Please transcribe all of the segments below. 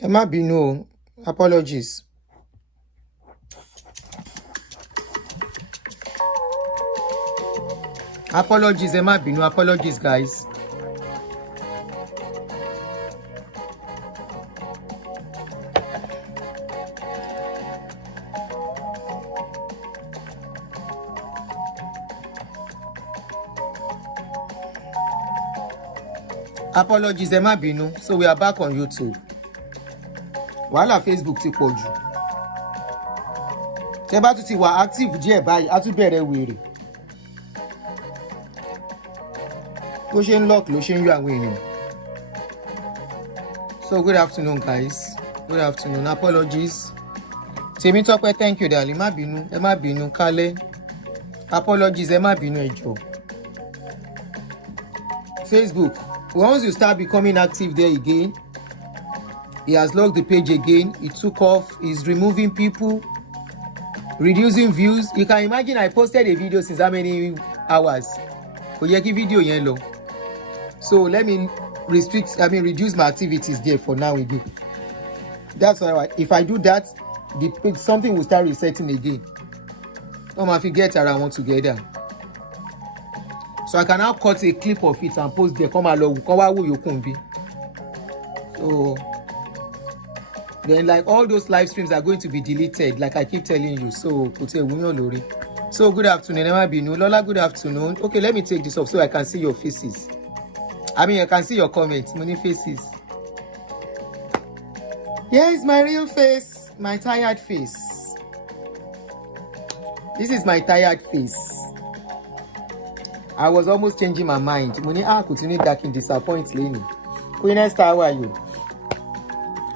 Ẹ má bínú o. Apologies. Apologies, ẹ má bínú. Apologies, guys. Apologies, ẹ má bínú. So we are back on YouTube. Wàhálà Facebook ti pọ̀ jù. Tẹ́ bá tún ti wà active díẹ̀ báyìí, á tún bẹ̀rẹ̀ wèrè. Bó ṣe ń lock ló ṣe ń yọ àwọn èèyàn. So good afternoon, guys. Good afternoon. Apologies. Tèmítọ́pẹ́, thank you, darling. Má bínú, ẹ má bínú. Kálẹ̀. Apologies, ẹ má bínú, ẹ jọ̀ọ́. Facebook, once you start becoming active there again, he has locked the page again. He took off. He's removing people, reducing views. You can imagine I posted a video since how many hours? Kò yẹ kí video yẹn lọ. So let me reduce my activities there for now again. That's why if I do that, something will start resetting again. Come on, get around one together. So I can now cut a clip of it and post there. Come along, come wá you can be. So then, like, all those live streams are going to be deleted, like I keep telling you. So good afternoon, Emma Binu. Lola, good afternoon. Okay, let me take this off so I can see your faces. I mean, I can see your comments. Many faces. Yeah, it's my real face. My tired face. This is my tired face. I was almost changing my mind. Muni, continue dark and disappoint Lenny. Queen Esther, how are you?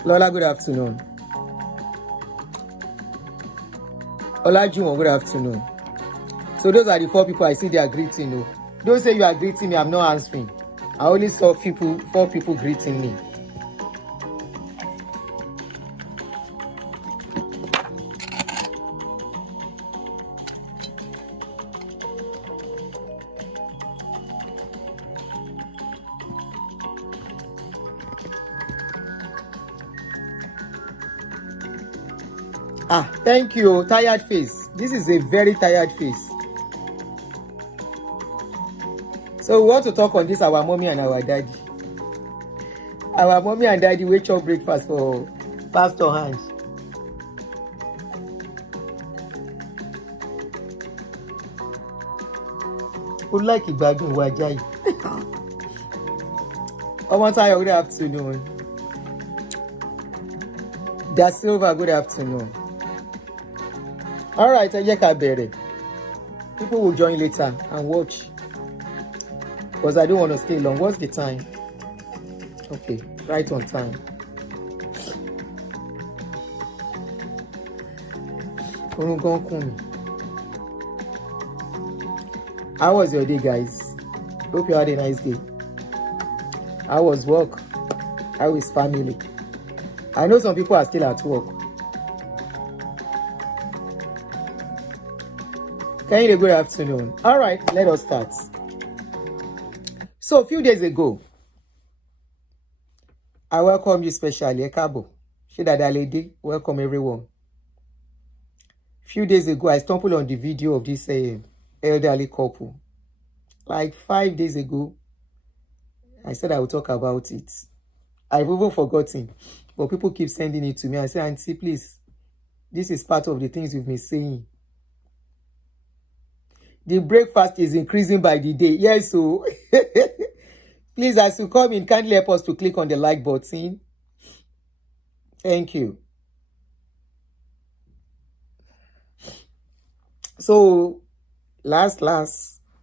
Lola, good afternoon. Olajuwon, good afternoon. So those are the 4 people I see they are greeting. No. Don't say you are greeting me, I'm not answering. I only saw 4 people greeting me. Thank you. Tired face. This is a very tired face. So we want to talk on this, our mommy and our daddy. Our mommy and daddy wake up breakfast for pastor hands. Who like Igbadun Wajai? Omotayo, good afternoon. Da Silva, good afternoon. All right, people will join later and watch. Because I don't want to stay long. What's the time? Okay, right on time. How was your day, guys? Hope you had a nice day. How was work? How is family? I know some people are still at work. Good afternoon. All right, let us start. So a few days ago, I welcome you specially, Ekabo. Shedada lady, welcome everyone. A few days ago, I stumbled on the video of this elderly couple. Like 5 days ago, I said I would talk about it. I've even forgotten, but people keep sending it to me. I say, Auntie, please, this is part of the things you've been saying. The breakfast is increasing by the day. Yes, so please, as you come in, kindly help us to click on the like button. Thank you. So, last,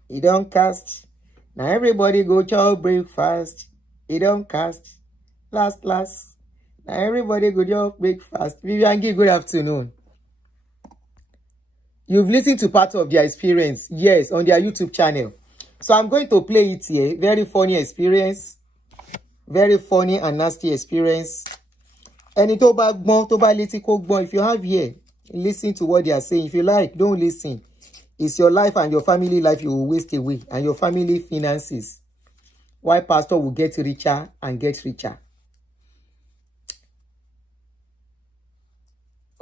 you don't cast. Now everybody go to breakfast. You don't cast. Last. Now everybody go to breakfast. Vivian, good afternoon. You've listened to part of their experience, yes, on their YouTube channel. So I'm going to play it here. Very funny experience. Very funny and nasty experience. And if you have here, listen to what they are saying. If you like, don't listen. It's your life and your family life you will waste away. And your family finances. Why pastor will get richer and get richer.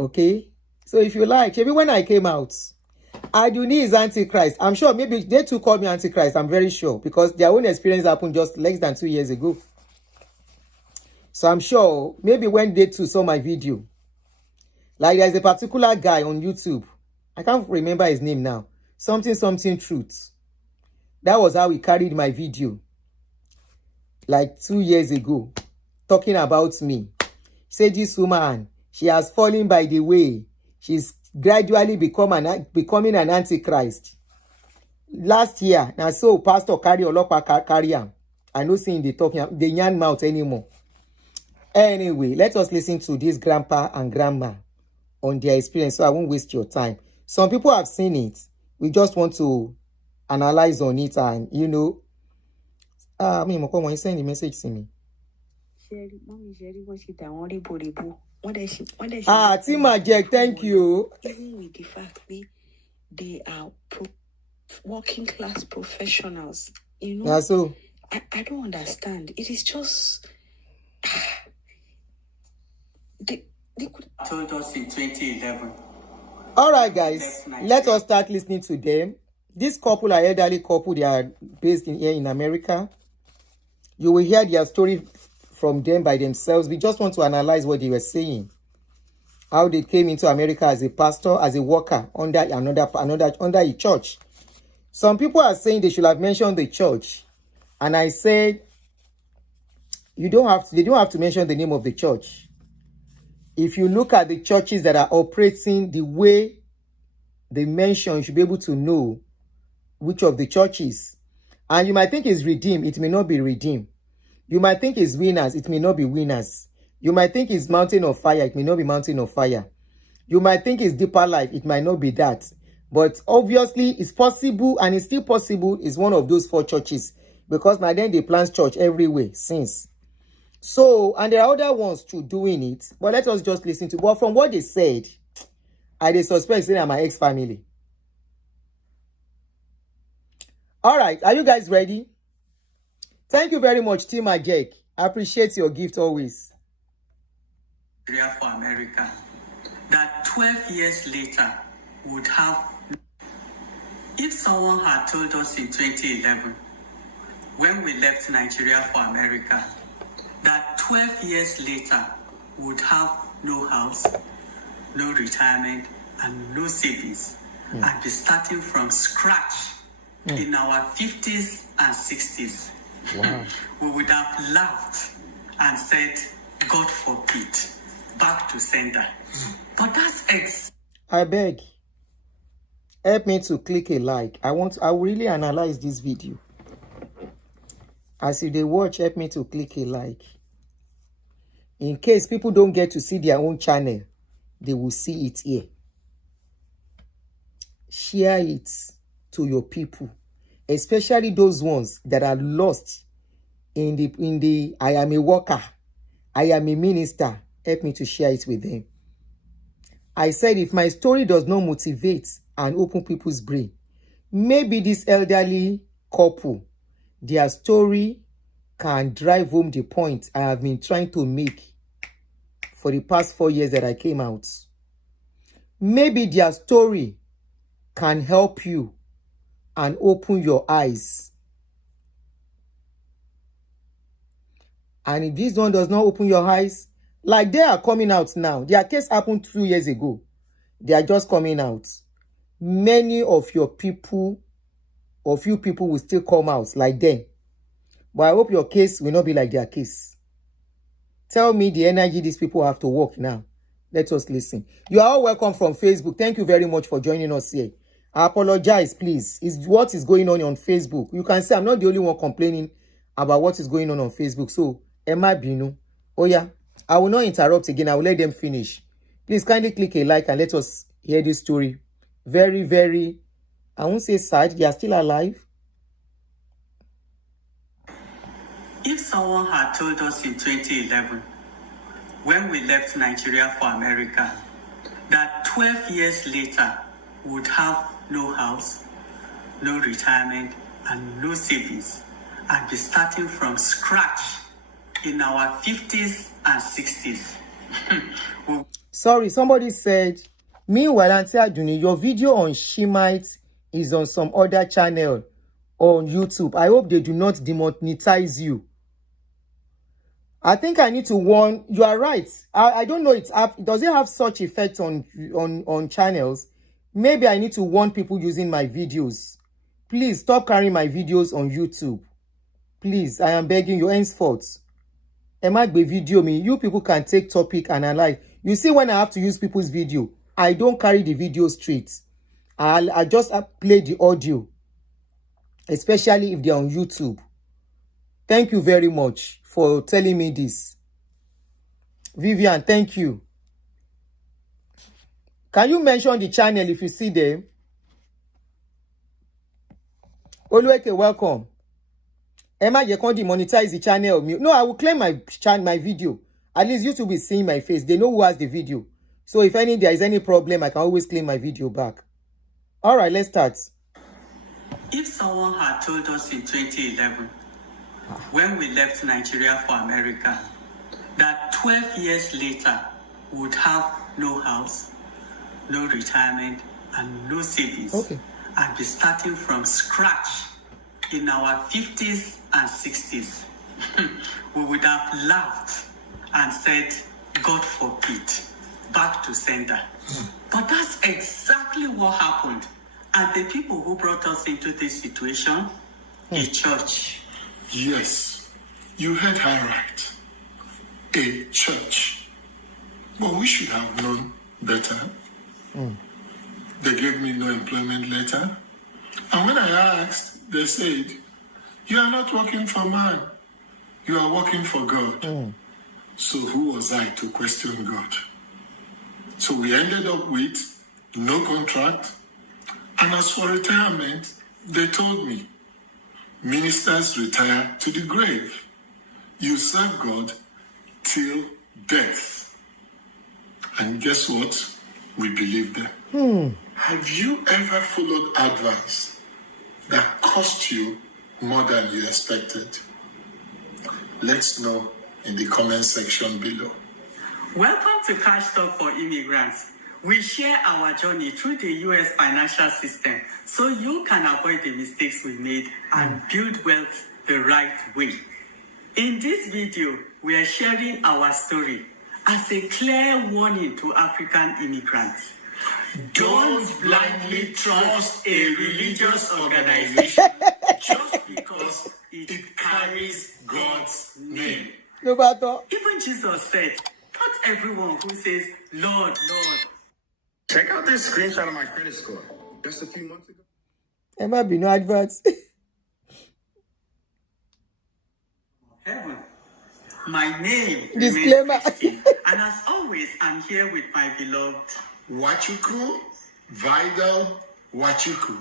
Okay? So if you like, maybe when I came out, Aduni is Antichrist. I'm sure maybe they too called me Antichrist. I'm very sure because their own experience happened just less than 2 years ago. So I'm sure maybe when they too saw my video, like there's a particular guy on YouTube. I can't remember his name now. Something truth. That was how he carried my video like 2 years ago, talking about me. He said this woman, she has fallen by the way. She's gradually becoming an antichrist. Last year, now so Pastor carry Olopa carry him. I no seeing the talking the yarn mouth anymore. Anyway, let us listen to this grandpa and grandma on their experience, so I won't waste your time. Some people have seen it. We just want to analyze on it, and you know, me Moko, when you send the message to me. Tima Jack, thank you. Even with the fact they are working class professionals, you know. Yeah, so I don't understand. It is just they could told us in 2011. All right, guys, let us start listening to them. This couple are elderly couple. They are based here in America. You will hear their story from them by themselves. We just want to analyze what they were saying. How they came into America as a pastor, as a worker under under a church. Some people are saying they should have mentioned the church, and I said they don't have to mention the name of the church. If you look at the churches that are operating the way they mention, you should be able to know which of the churches. And you might think it's redeemed, it may not be redeemed. You might think it's winners, it may not be winners. You might think it's mountain of fire, it may not be mountain of fire. You might think it's deeper life, it might not be that. But obviously, it's possible, and it's still possible, it's one of those 4 churches. Because now then they plant church everywhere since. So, and there are other ones too doing it. But let us just listen to. But from what they said, I suspect they are my ex-family. All right, are you guys ready? Thank you very much, Tim and Jake. I appreciate your gift always. For America, that 12 years later would have. If someone had told us in 2011, when we left Nigeria for America, that 12 years later would have no house, no retirement, and no savings, and be starting from scratch in our 50s and 60s. Wow. We would have laughed and said, God forbid, back to sender. But that's I beg, help me to click a like. I will really analyze this video. As if they watch, help me to click a like. In case people don't get to see their own channel, they will see it here. Share it to your people, especially those ones that are lost in the I am a worker, I am a minister. Help me to share it with them. I said if my story does not motivate and open people's brain, maybe this elderly couple, their story can drive home the point I have been trying to make for the past 4 years that I came out. Maybe their story can help you and open your eyes. And if this one does not open your eyes, like they are coming out now. Their case happened 2 years ago. They are just coming out. Many of your people, or few people will still come out like them. But I hope your case will not be like their case. Tell me the energy these people have to work now. Let us listen. You are all welcome from Facebook. Thank you very much for joining us here. I apologize, please. It's what is going on Facebook. You can see I'm not the only one complaining about what is going on Facebook. So, Emma Binu. Oh yeah, I will not interrupt again. I will let them finish. Please kindly click a like and let us hear this story. Very, very, I won't say sad. They are still alive. If someone had told us in 2011, when we left Nigeria for America, that 12 years later would have no house, no retirement, and no savings, and be starting from scratch in our 50s and 60s. Sorry, somebody said, meanwhile, Auntie Aduni, your video on Shemite is on some other channel on YouTube. I hope they do not demonetize you. I think I need to warn. You are right. I don't know. Does it have such effect on channels? Maybe I need to warn people using my videos. Please stop carrying my videos on YouTube. Please, I am begging you henceforth. Emagbe video me. You people can take topic and analyze. You see, when I have to use people's video, I don't carry the video straight. I just play the audio, especially if they're on YouTube. Thank you very much for telling me this. Vivian, thank you. Can you mention the channel if you see them? Oluweke, welcome. Emma, you can't demonetize the channel. No, I will claim my video. At least YouTube is seeing my face. They know who has the video. So if there is any problem, I can always claim my video back. All right, let's start. If someone had told us in 2011, when we left Nigeria for America, that 12 years later we would have no house, no retirement, and no savings, and be starting from scratch in our 50s and 60s, we would have laughed and said, God forbid, back to sender. But that's exactly what happened. And the people who brought us into this situation, the church. Yes, you heard her right. A church. But we should have known better. They gave me no employment letter. And when I asked, they said, you are not working for man. You are working for God. So who was I to question God? So we ended up with no contract. And as for retirement, they told me, ministers retire to the grave. You serve God till death. And guess what? We believed them. Have you ever followed advice that cost you more than you expected? Let's know in the comment section below. Welcome to Cash Talk for Immigrants. We share our journey through the U.S. financial system so you can avoid the mistakes we made and build wealth the right way. In this video, we are sharing our story as a clear warning to African immigrants. Don't blindly trust a religious organization just because it carries God's name. Even Jesus said, not everyone who says, Lord, Lord. Check out this screenshot of my credit score. Just a few months ago. There might be no adverts. Heaven. My name Disclaimer. Christine, and as always, I'm here with my beloved Wachuku, Vidal Wachuku.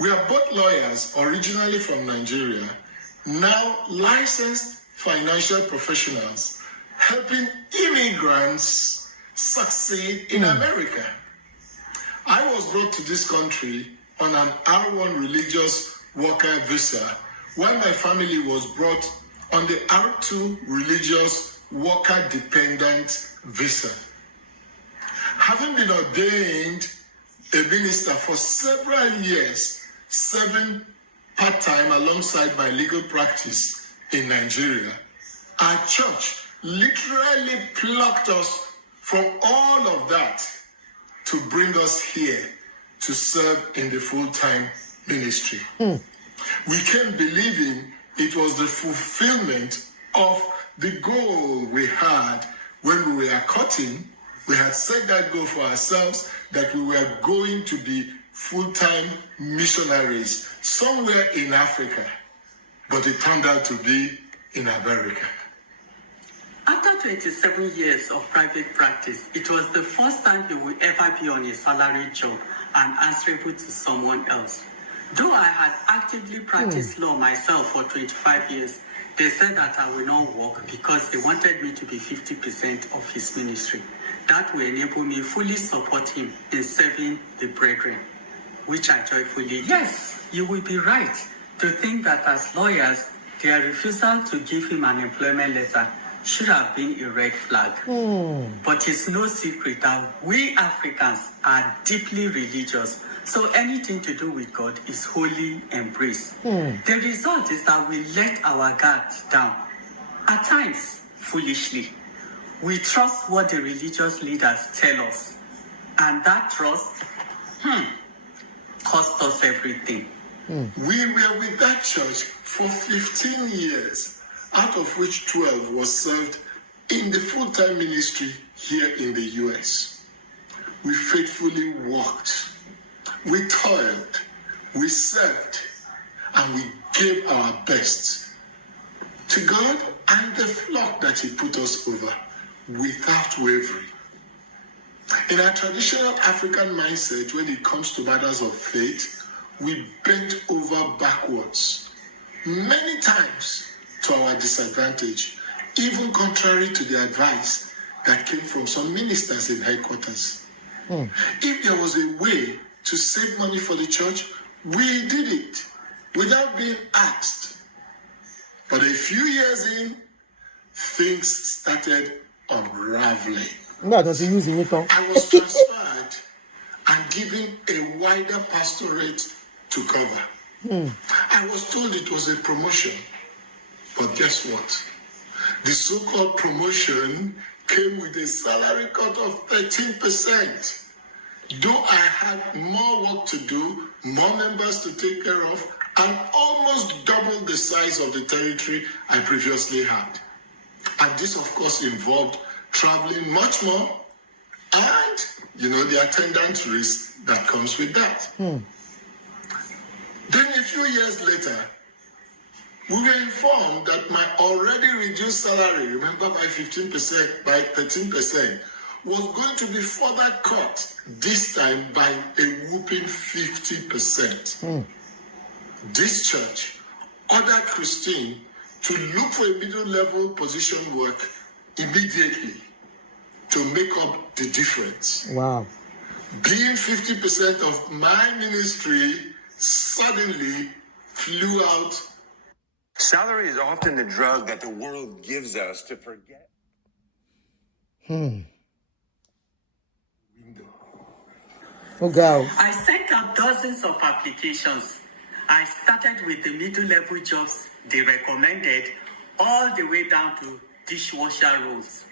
We are both lawyers originally from Nigeria, now licensed financial professionals helping immigrants succeed in America. I was brought to this country on an R1 religious worker visa, while my family was brought on the R2 religious worker dependent visa. Having been ordained a minister for several years, 7 part-time alongside my legal practice in Nigeria, our church literally plucked us from all of that to bring us here to serve in the full-time ministry. We came believing it was the fulfillment of the goal we had when we were cutting. We had set that goal for ourselves, that we were going to be full-time missionaries somewhere in Africa, but it turned out to be in America. After 27 years of private practice, it was the first time you would ever be on a salaried job and answerable to someone else. Though I had actively practiced law myself for 25 years, they said that I will not work because they wanted me to be 50% of his ministry. That will enable me fully support him in serving the brethren, which I joyfully do. Yes, you will be right to think that as lawyers, their refusal to give him an employment letter should have been a red flag. But it's no secret that we Africans are deeply religious. So anything to do with God is wholly embraced. The result is that we let our guards down, at times foolishly. We trust what the religious leaders tell us, and that trust cost us everything. We were with that church for 15 years, out of which 12 was served in the full-time ministry here in the US. We faithfully worked, we toiled, we served, and we gave our best to God and the flock that He put us over without wavering. In our traditional African mindset, when it comes to matters of faith, we bent over backwards, many times to our disadvantage, even contrary to the advice that came from some ministers in headquarters. If there was a way to save money for the church, we did it without being asked. But a few years in, things started unraveling. I was transferred and given a wider pastorate to cover. I was told it was a promotion. But guess what? The so-called promotion came with a salary cut of 13%. Though I had more work to do, more members to take care of, and almost double the size of the territory I previously had. And this, of course, involved traveling much more and, the attendance risk that comes with that. Then a few years later, we were informed that my already reduced salary, remember by 15%, by 13%, was going to be further cut, this time by a whooping 50%. This church ordered Christine to look for a middle-level position work immediately to make up the difference. Wow. Being 50% of my ministry suddenly flew out. Salary is often the drug that the world gives us to forget. Go. I sent out dozens of applications. I started with the middle-level jobs they recommended, all the way down to dishwasher roles.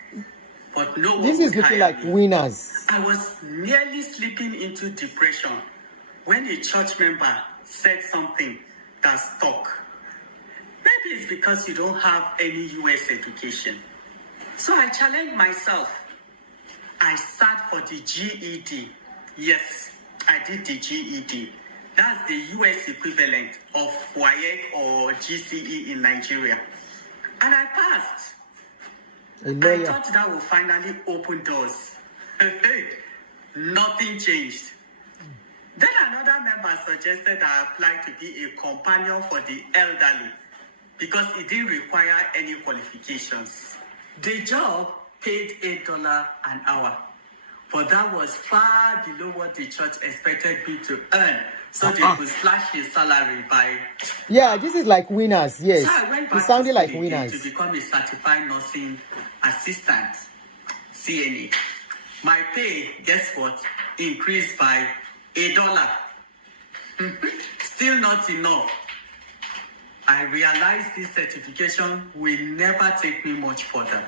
But no one This is looking like winners. I was nearly slipping into depression when a church member said something that stuck. Maybe it's because you don't have any US education. So I challenged myself. I sat for the GED. Yes, I did the GED. That's the US equivalent of WAEC or GCE in Nigeria. And I passed. I thought that would finally open doors. Nothing changed. Then another member suggested I apply to be a companion for the elderly because it didn't require any qualifications. The job paid $8 an hour, but that was far below what the church expected me to earn. So they could slash his salary by... Yeah, this is like winners, yes. So I went back it sounded like to winners. To become a certified nursing assistant, CNA. My pay, guess what? Increased by $1. Still not enough. I realized this certification will never take me much further.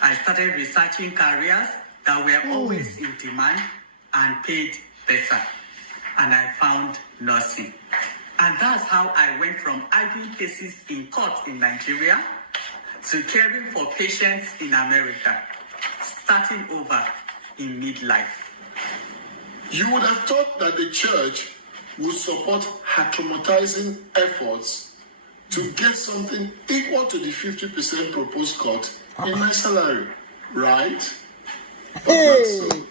I started researching careers that were always in demand and paid better. And I found nursing. And that's how I went from arguing cases in court in Nigeria to caring for patients in America, starting over in midlife. You would have thought that the church would support her traumatizing efforts to get something equal to the 50% proposed cut in my salary, right? But not so.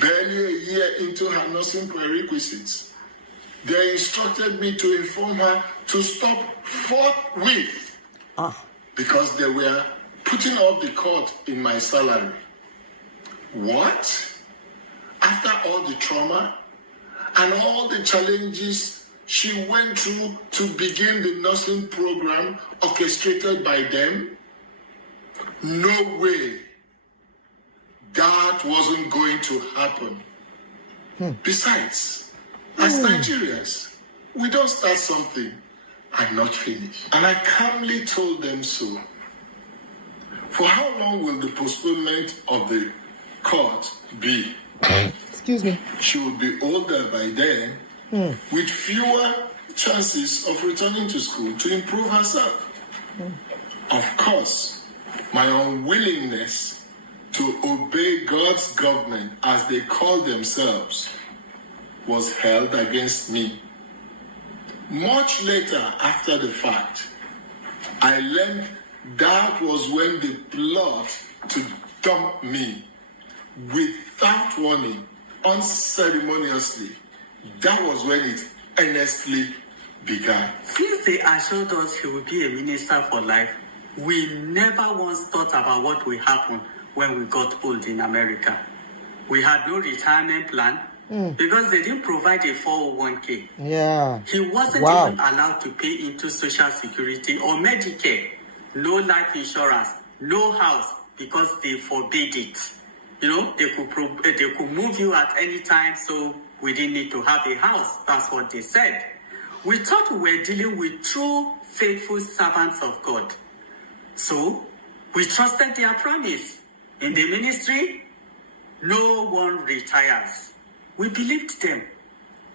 Barely a year into her nursing prerequisites, they instructed me to inform her to stop forthwith because they were putting up the cut in my salary. What? After all the trauma and all the challenges she went through to begin the nursing program orchestrated by them, No way. That wasn't going to happen. Besides, as Nigerians, we don't start something and not finish. And I calmly told them so. For how long will the postponement of the court be? Excuse me. She would be older by then, with fewer chances of returning to school to improve herself. Of course, my unwillingness to obey God's government, as they call themselves, was held against me. Much later, after the fact, I learned that was when the plot to dump me without warning, unceremoniously, that was when it earnestly began. Since they assured us he would be a minister for life, we never once thought about what will happen when we got old in America. We had no retirement plan because they didn't provide a 401k. Yeah. He wasn't even allowed to pay into Social Security or Medicare. No life insurance, no house, because they forbade it. You know, they could move you at any time, so we didn't need to have a house. That's what they said. We thought we were dealing with true, faithful servants of God. So, we trusted their promise. In the ministry, no one retires. We believed them.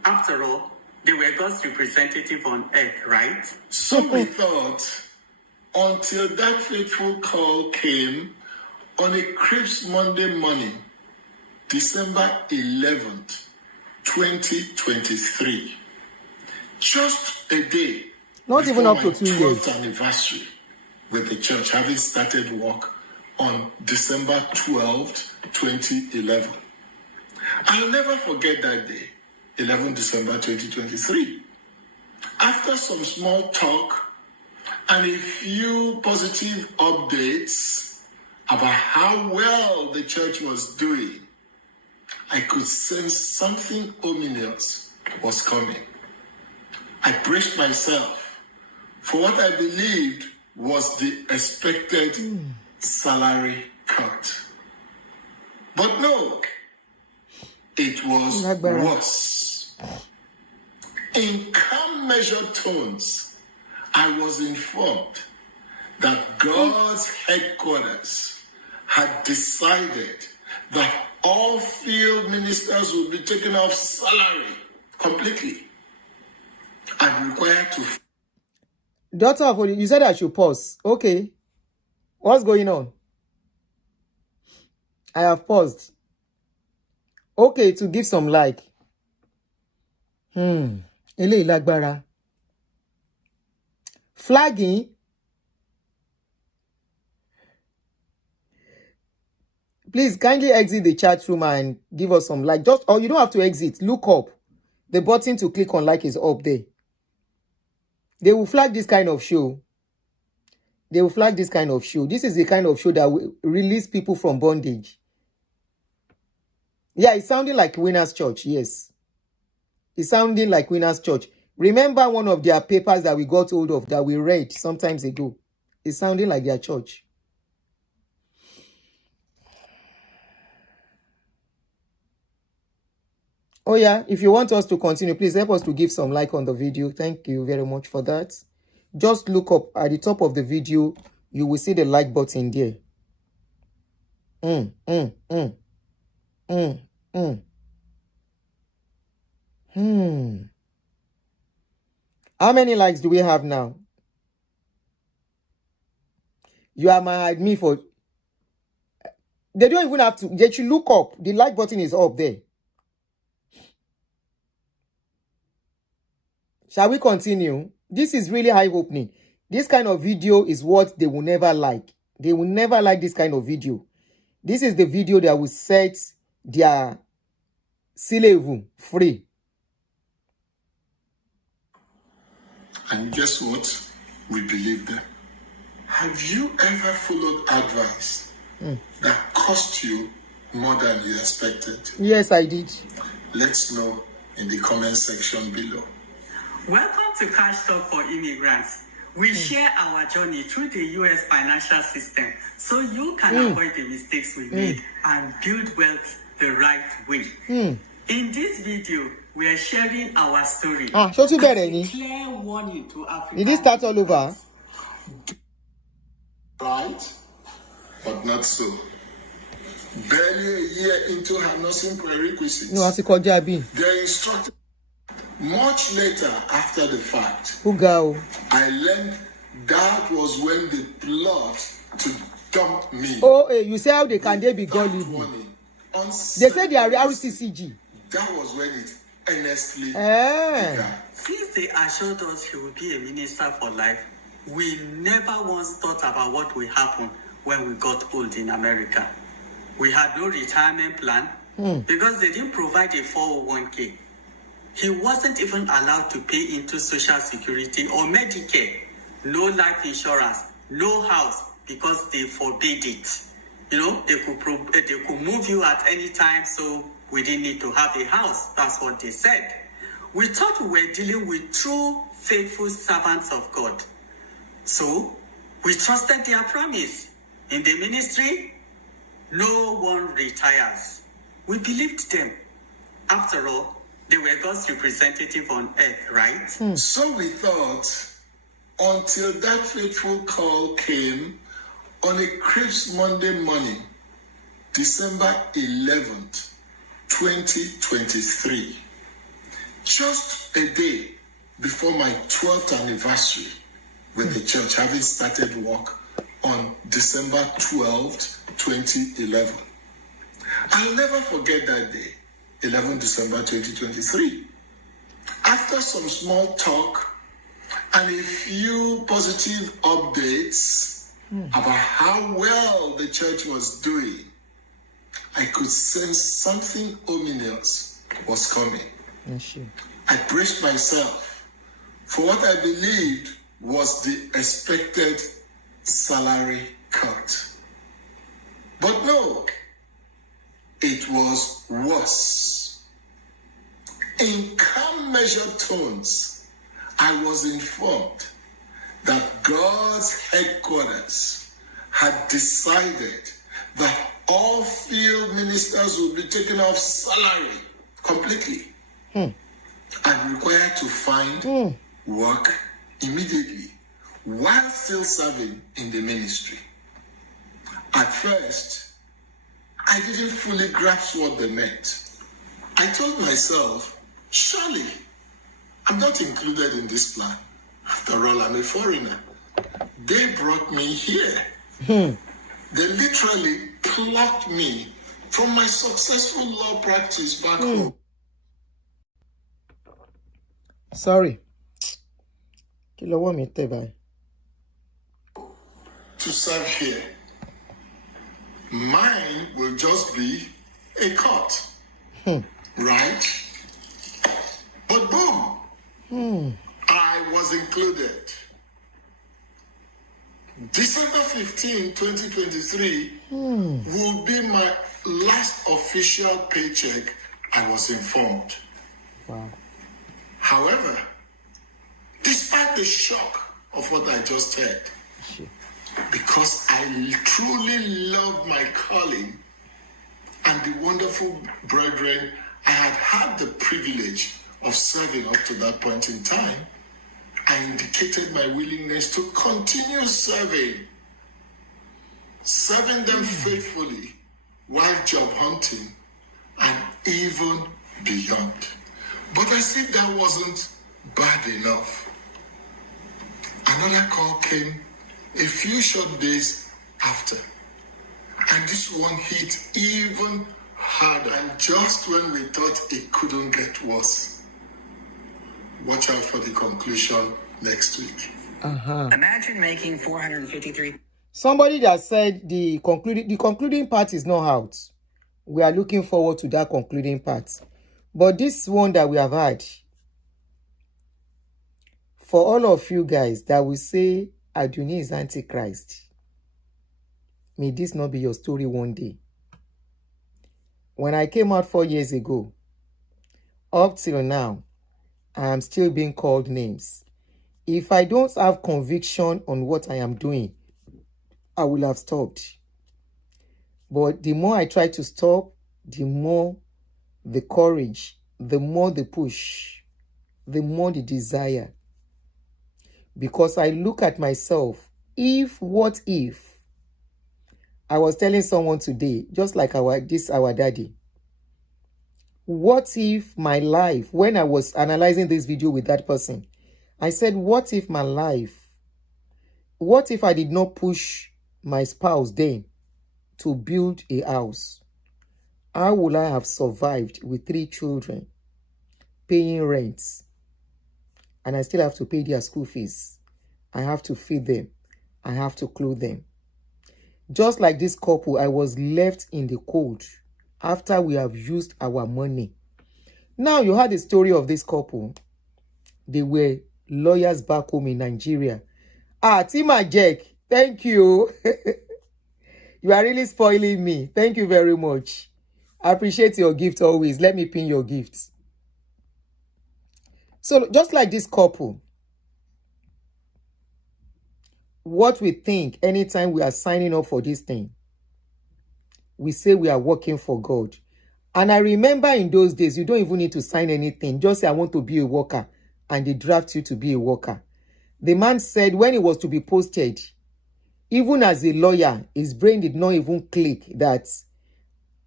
After all, they were God's representative on earth, right? So we thought, until that fateful call came on a crisp Monday morning, December 11th, 2023. Just a day Not even up to 2 my years. 12th anniversary with the church, having started work on December 12th, 2011. I'll never forget that day, 11 December 2023. After some small talk and a few positive updates about how well the church was doing, I could sense something ominous was coming. I braced myself for what I believed was the expected salary cut. But no, it was worse. In calm, measured tones, I was informed that God's headquarters had decided that all field ministers would be taken off salary completely and required to... Daughter of you said I should pause. Okay. What's going on? I have paused. Okay, to give some like. Eléyìí lágbára. Flagging. Please kindly exit the chat room and give us some like. Just, or you don't have to exit. Look up. The button to click on like is up there. They will flag this kind of show. They will flag this kind of show. This is the kind of show that will release people from bondage. Yeah, it's sounding like Winners Church. Yes. It's sounding like Winners Church. Remember one of their papers that we got hold of that we read some times ago. It's sounding like their church. Oh yeah, if you want us to continue, please help us to give some like on the video. Thank you very much for that. Just look up at the top of the video. You will see the like button there. How many likes do we have now? You are my admin for... They don't even have to... They should look up. The like button is up there. Shall we continue? This is really eye-opening. This kind of video is what they will never like. They will never like this kind of video. This is the video that will set their C-level free. And guess what? We believe them. Have you ever followed advice that cost you more than you expected? Yes, I did. Let's know in the comment section below. Welcome to Cash Talk for Immigrants, We share our journey through the US financial system so you can avoid the mistakes we made and build wealth the right way. In this video, we are sharing our story so too bad, as a clear warning to Africa. Did it start all over? Right? But not so. Barely a year into her nursing prerequisites, No, àti kọjá bí. they're instructed. Much later, after the fact, Who go? I learned that was when they plot to dump me. Oh, hey, you say how they be gullible? They say they are RCCG. That was when it honestly began. Since they assured us he would be a minister for life, we never once thought about what will happen when we got old in America. We had no retirement plan because they didn't provide a 401k. He wasn't even allowed to pay into Social Security or Medicare. No life insurance, no house, because they forbade it. You know, they could move you at any time, so we didn't need to have a house. That's what they said. We thought we were dealing with true, faithful servants of God. So we trusted their promise. In the ministry, no one retires. We believed them. After all, they were God's representative on earth, right? So we thought, until that fateful call came on a crisp Monday morning, December 11th, 2023. Just a day before my 12th anniversary with the church, having started work on December 12th, 2011. I'll never forget that day, 11 December 2023. After some small talk and a few positive updates about how well the church was doing, I could sense something ominous was coming. I braced myself for what I believed was the expected salary cut. But no, it was worse. In calm, measured tones, I was informed that God's headquarters had decided that all field ministers would be taken off salary completely and required to find work immediately while still serving in the ministry. At first, I didn't fully grasp what they meant. I told myself, surely I'm not included in this plan. After all, I'm a foreigner. They brought me here. They literally plucked me from my successful law practice back home. Sorry. Kí ló wọ́ mi tẹ̀ báyìí? To serve here. Mine will just be a cut. Right? But boom! I was included. December 15, 2023 will be my last official paycheck, I was informed. Wow. However, despite the shock of what I just heard, because I truly love my calling and the wonderful brethren I had the privilege of serving up to that point in time, I indicated my willingness to continue serving them faithfully while job hunting and even beyond. But as if that wasn't bad enough, another call came a few short days after, and this one hit even harder. And just when we thought it couldn't get worse, watch out for the conclusion next week. Imagine making 453. Somebody that said the concluding part is not out. We are looking forward to that concluding part. But this one that we have had, for all of you guys that will say Aduni is Antichrist, may this not be your story one day. When I came out 4 years ago, up till now, I am still being called names. If I don't have conviction on what I am doing, I will have stopped. But the more I try to stop, the more the courage, the more the push, the more the desire. Because I look at myself, what if? I was telling someone today, just like our daddy, what if my life, when I was analyzing this video with that person, I said, what if my life, what if I did not push my spouse then to build a house? How would I have survived with 3 children, paying rents, and I still have to pay their school fees? I have to feed them. I have to clothe them. Just like this couple, I was left in the cold after we have used our money. Now, you heard the story of this couple. They were lawyers back home in Nigeria. Tima Jack, thank you. You are really spoiling me. Thank you very much. I appreciate your gift always. Let me pin your gifts. So just like this couple, what we think anytime we are signing up for this thing, we say we are working for God. And I remember in those days, you don't even need to sign anything. Just say, I want to be a worker. And they draft you to be a worker. The man said when it was to be posted, even as a lawyer, his brain did not even click that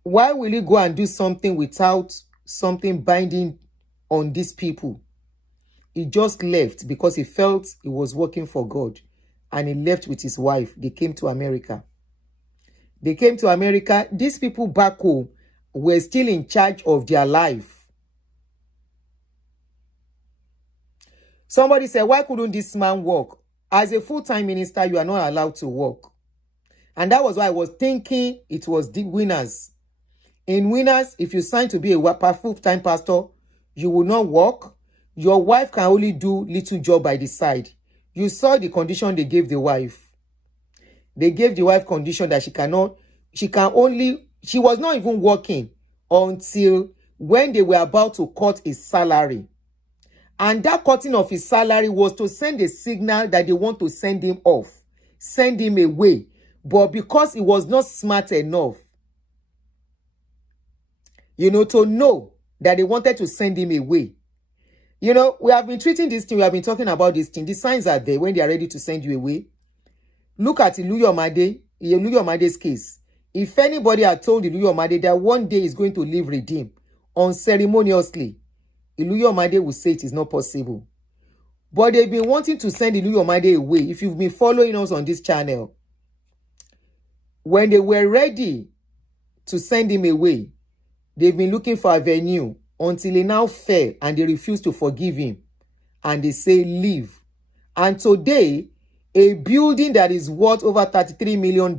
why will he go and do something without something binding on these people? He just left because he felt he was working for God. And he left with his wife. They came to America. They came to America. These people back home were still in charge of their life. Somebody said, why couldn't this man work? As a full-time minister, you are not allowed to work. And that was why I was thinking it was the winners. In winners, if you sign to be a full-time pastor, you will not work. Your wife can only do little job by the side. You saw the condition they gave the wife. They gave the wife condition that she was not even working until when they were about to cut his salary. And that cutting of his salary was to send a signal that they want to send him off, send him away. But because he was not smart enough, to know that they wanted to send him away. We have been treating this thing, we have been talking about this thing. The signs are there when they are ready to send you away. Look at Iluyomade's case. If anybody had told Iluyomade that one day he's going to leave Redeem unceremoniously, Iluyomade will say it is not possible. But they've been wanting to send Iluyomade away. If you've been following us on this channel, when they were ready to send him away, they've been looking for a venue until he now fell and they refused to forgive him. And they say, leave. And today, a building that is worth over $33 million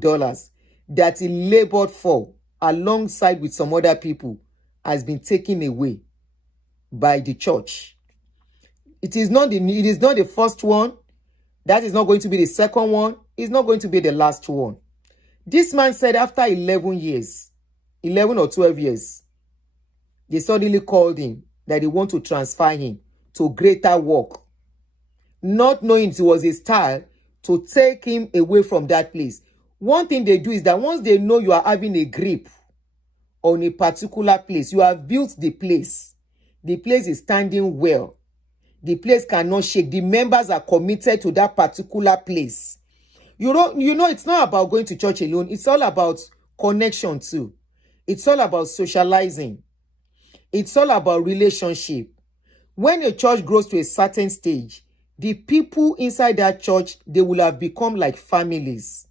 that he labored for alongside with some other people has been taken away by the church. It is not the first one. That is not going to be the second one. It's not going to be the last one. This man said after 11 or 12 years, they suddenly called him that they want to transfer him to greater work, not knowing it was a style to take him away from that place. One thing they do is that once they know you are having a grip on a particular place, you have built the place is standing well, the place cannot shake, the members are committed to that particular place. It's not about going to church alone. It's all about connection too. It's all about socializing. It's all about relationship. When a church grows to a certain stage, the people inside that church, they will have become like families.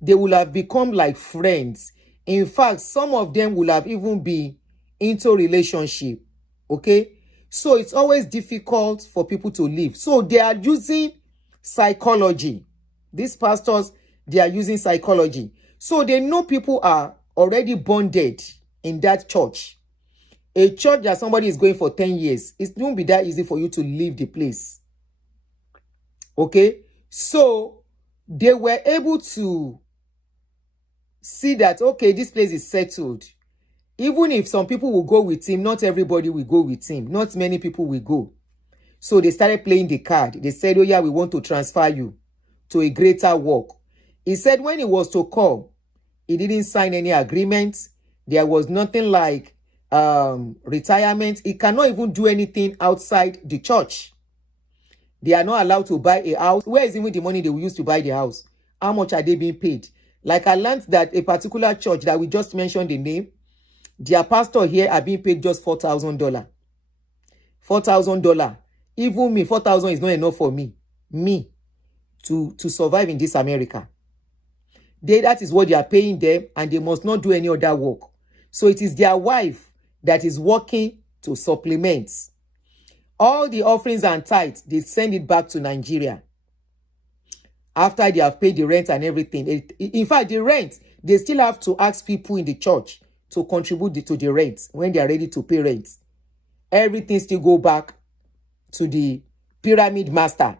They will have become like friends. In fact, some of them will have even been into relationship. Okay? So it's always difficult for people to live. So they are using psychology. These pastors, they are using psychology. So they know people are already bonded in that church. A church that somebody is going for 10 years, it won't be that easy for you to leave the place. Okay? So they were able to see that, okay, this place is settled. Even if some people will go with him, not everybody will go with him. Not many people will go. So they started playing the card. They said, oh yeah, we want to transfer you to a greater work. He said when he was to come, he didn't sign any agreement. There was nothing like retirement. He cannot even do anything outside the church. They are not allowed to buy a house. Where is even the money they will use to buy the house? How much are they being paid? Like I learned that a particular church that we just mentioned the name, their pastor here are being paid just $4,000. $4,000. Even me, 4,000 is not enough for me. To survive in this America. That is what they are paying them, and they must not do any other work. So it is their wife that is working to supplement. All the offerings and tithes, they send it back to Nigeria. After they have paid the rent and everything. In fact, the rent, they still have to ask people in the church to contribute to the rent when they are ready to pay rent. Everything still go back to the pyramid master.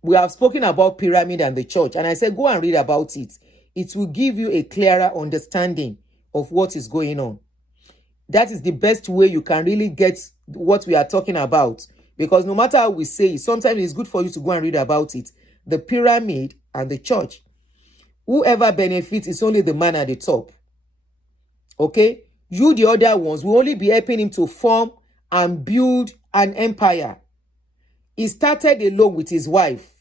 We have spoken about pyramid and the church, and I said go and read about it. It will give you a clearer understanding of what is going on. That is the best way you can really get what we are talking about. Because no matter how we say it, sometimes it's good for you to go and read about it. The pyramid and the church. Whoever benefits is only the man at the top. Okay? You, the other ones, will only be helping him to form and build an empire. He started alone with his wife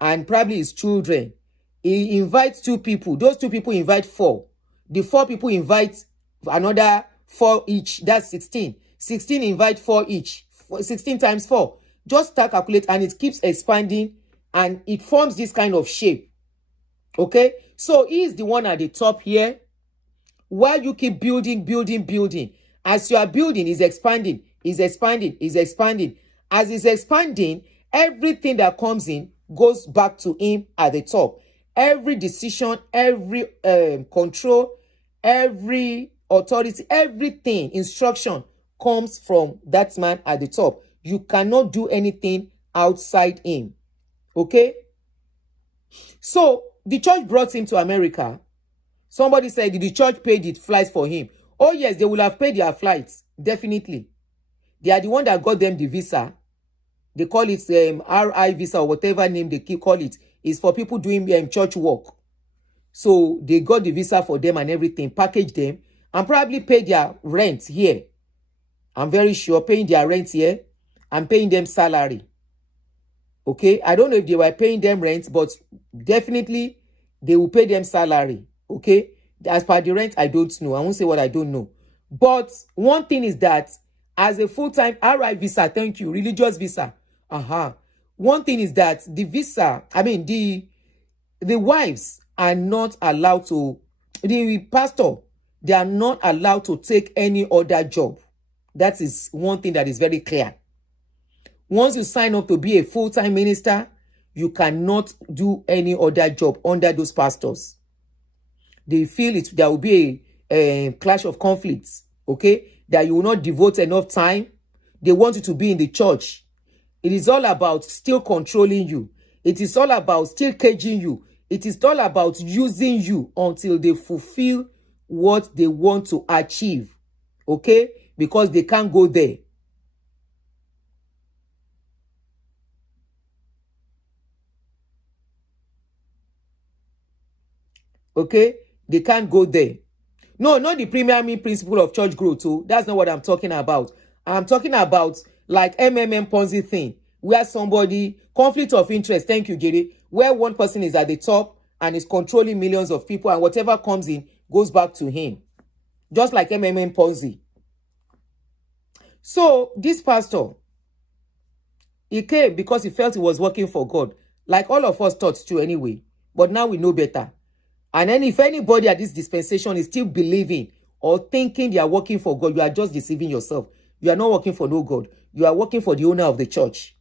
and probably his children. He invites 2 people. Those 2 people invite 4. The 4 people invite another 4 each. That's 16. 16 invite 4 each. 16 times 4. Just start calculate, and it keeps expanding, and it forms this kind of shape. Okay? So he is the one at the top here. While you keep building. As you are building, is expanding. As it's expanding, everything that comes in goes back to him at the top. Every decision, every control, every authority, everything, instruction comes from that man at the top. You cannot do anything outside him. Okay? So, the church brought him to America. Somebody said, did the church pay the flights for him? Oh yes, they will have paid their flights. Definitely. They are the one that got them the visa. They call it RI visa or whatever name they call it. It's for people doing church work. So they got the visa for them and everything, packaged them, and probably paid their rent here. I'm very sure paying their rent here and paying them salary. Okay, I don't know if they were paying them rent, but definitely they will pay them salary. Okay, as per the rent, I don't know. I won't say what I don't know. But one thing is that as a full-time RI visa, thank you, religious visa. One thing is that the visa, the wives are not allowed to, the pastor, they are not allowed to take any other job. That is one thing that is very clear. Once you sign up to be a full-time minister, you cannot do any other job under those pastors. They feel there will be a clash of conflicts, okay? That you will not devote enough time. They want you to be in the church. It is all about still controlling you. It is all about still caging you. It is all about using you until they fulfill what they want to achieve, okay? Because they can't go there. Okay? They can't go there. No, not the primary principle of church growth. Oh, that's not what I'm talking about. I'm talking about like Ponzi thing, where somebody, conflict of interest, thank you, Gary, where one person is at the top and is controlling millions of people, and whatever comes in goes back to him. Just like Ponzi. So this pastor, he came because he felt he was working for God. Like all of us thought too anyway. But now we know better. And then if anybody at this dispensation is still believing or thinking they are working for God, you are just deceiving yourself. You are not working for no God. You are working for the owner of the church.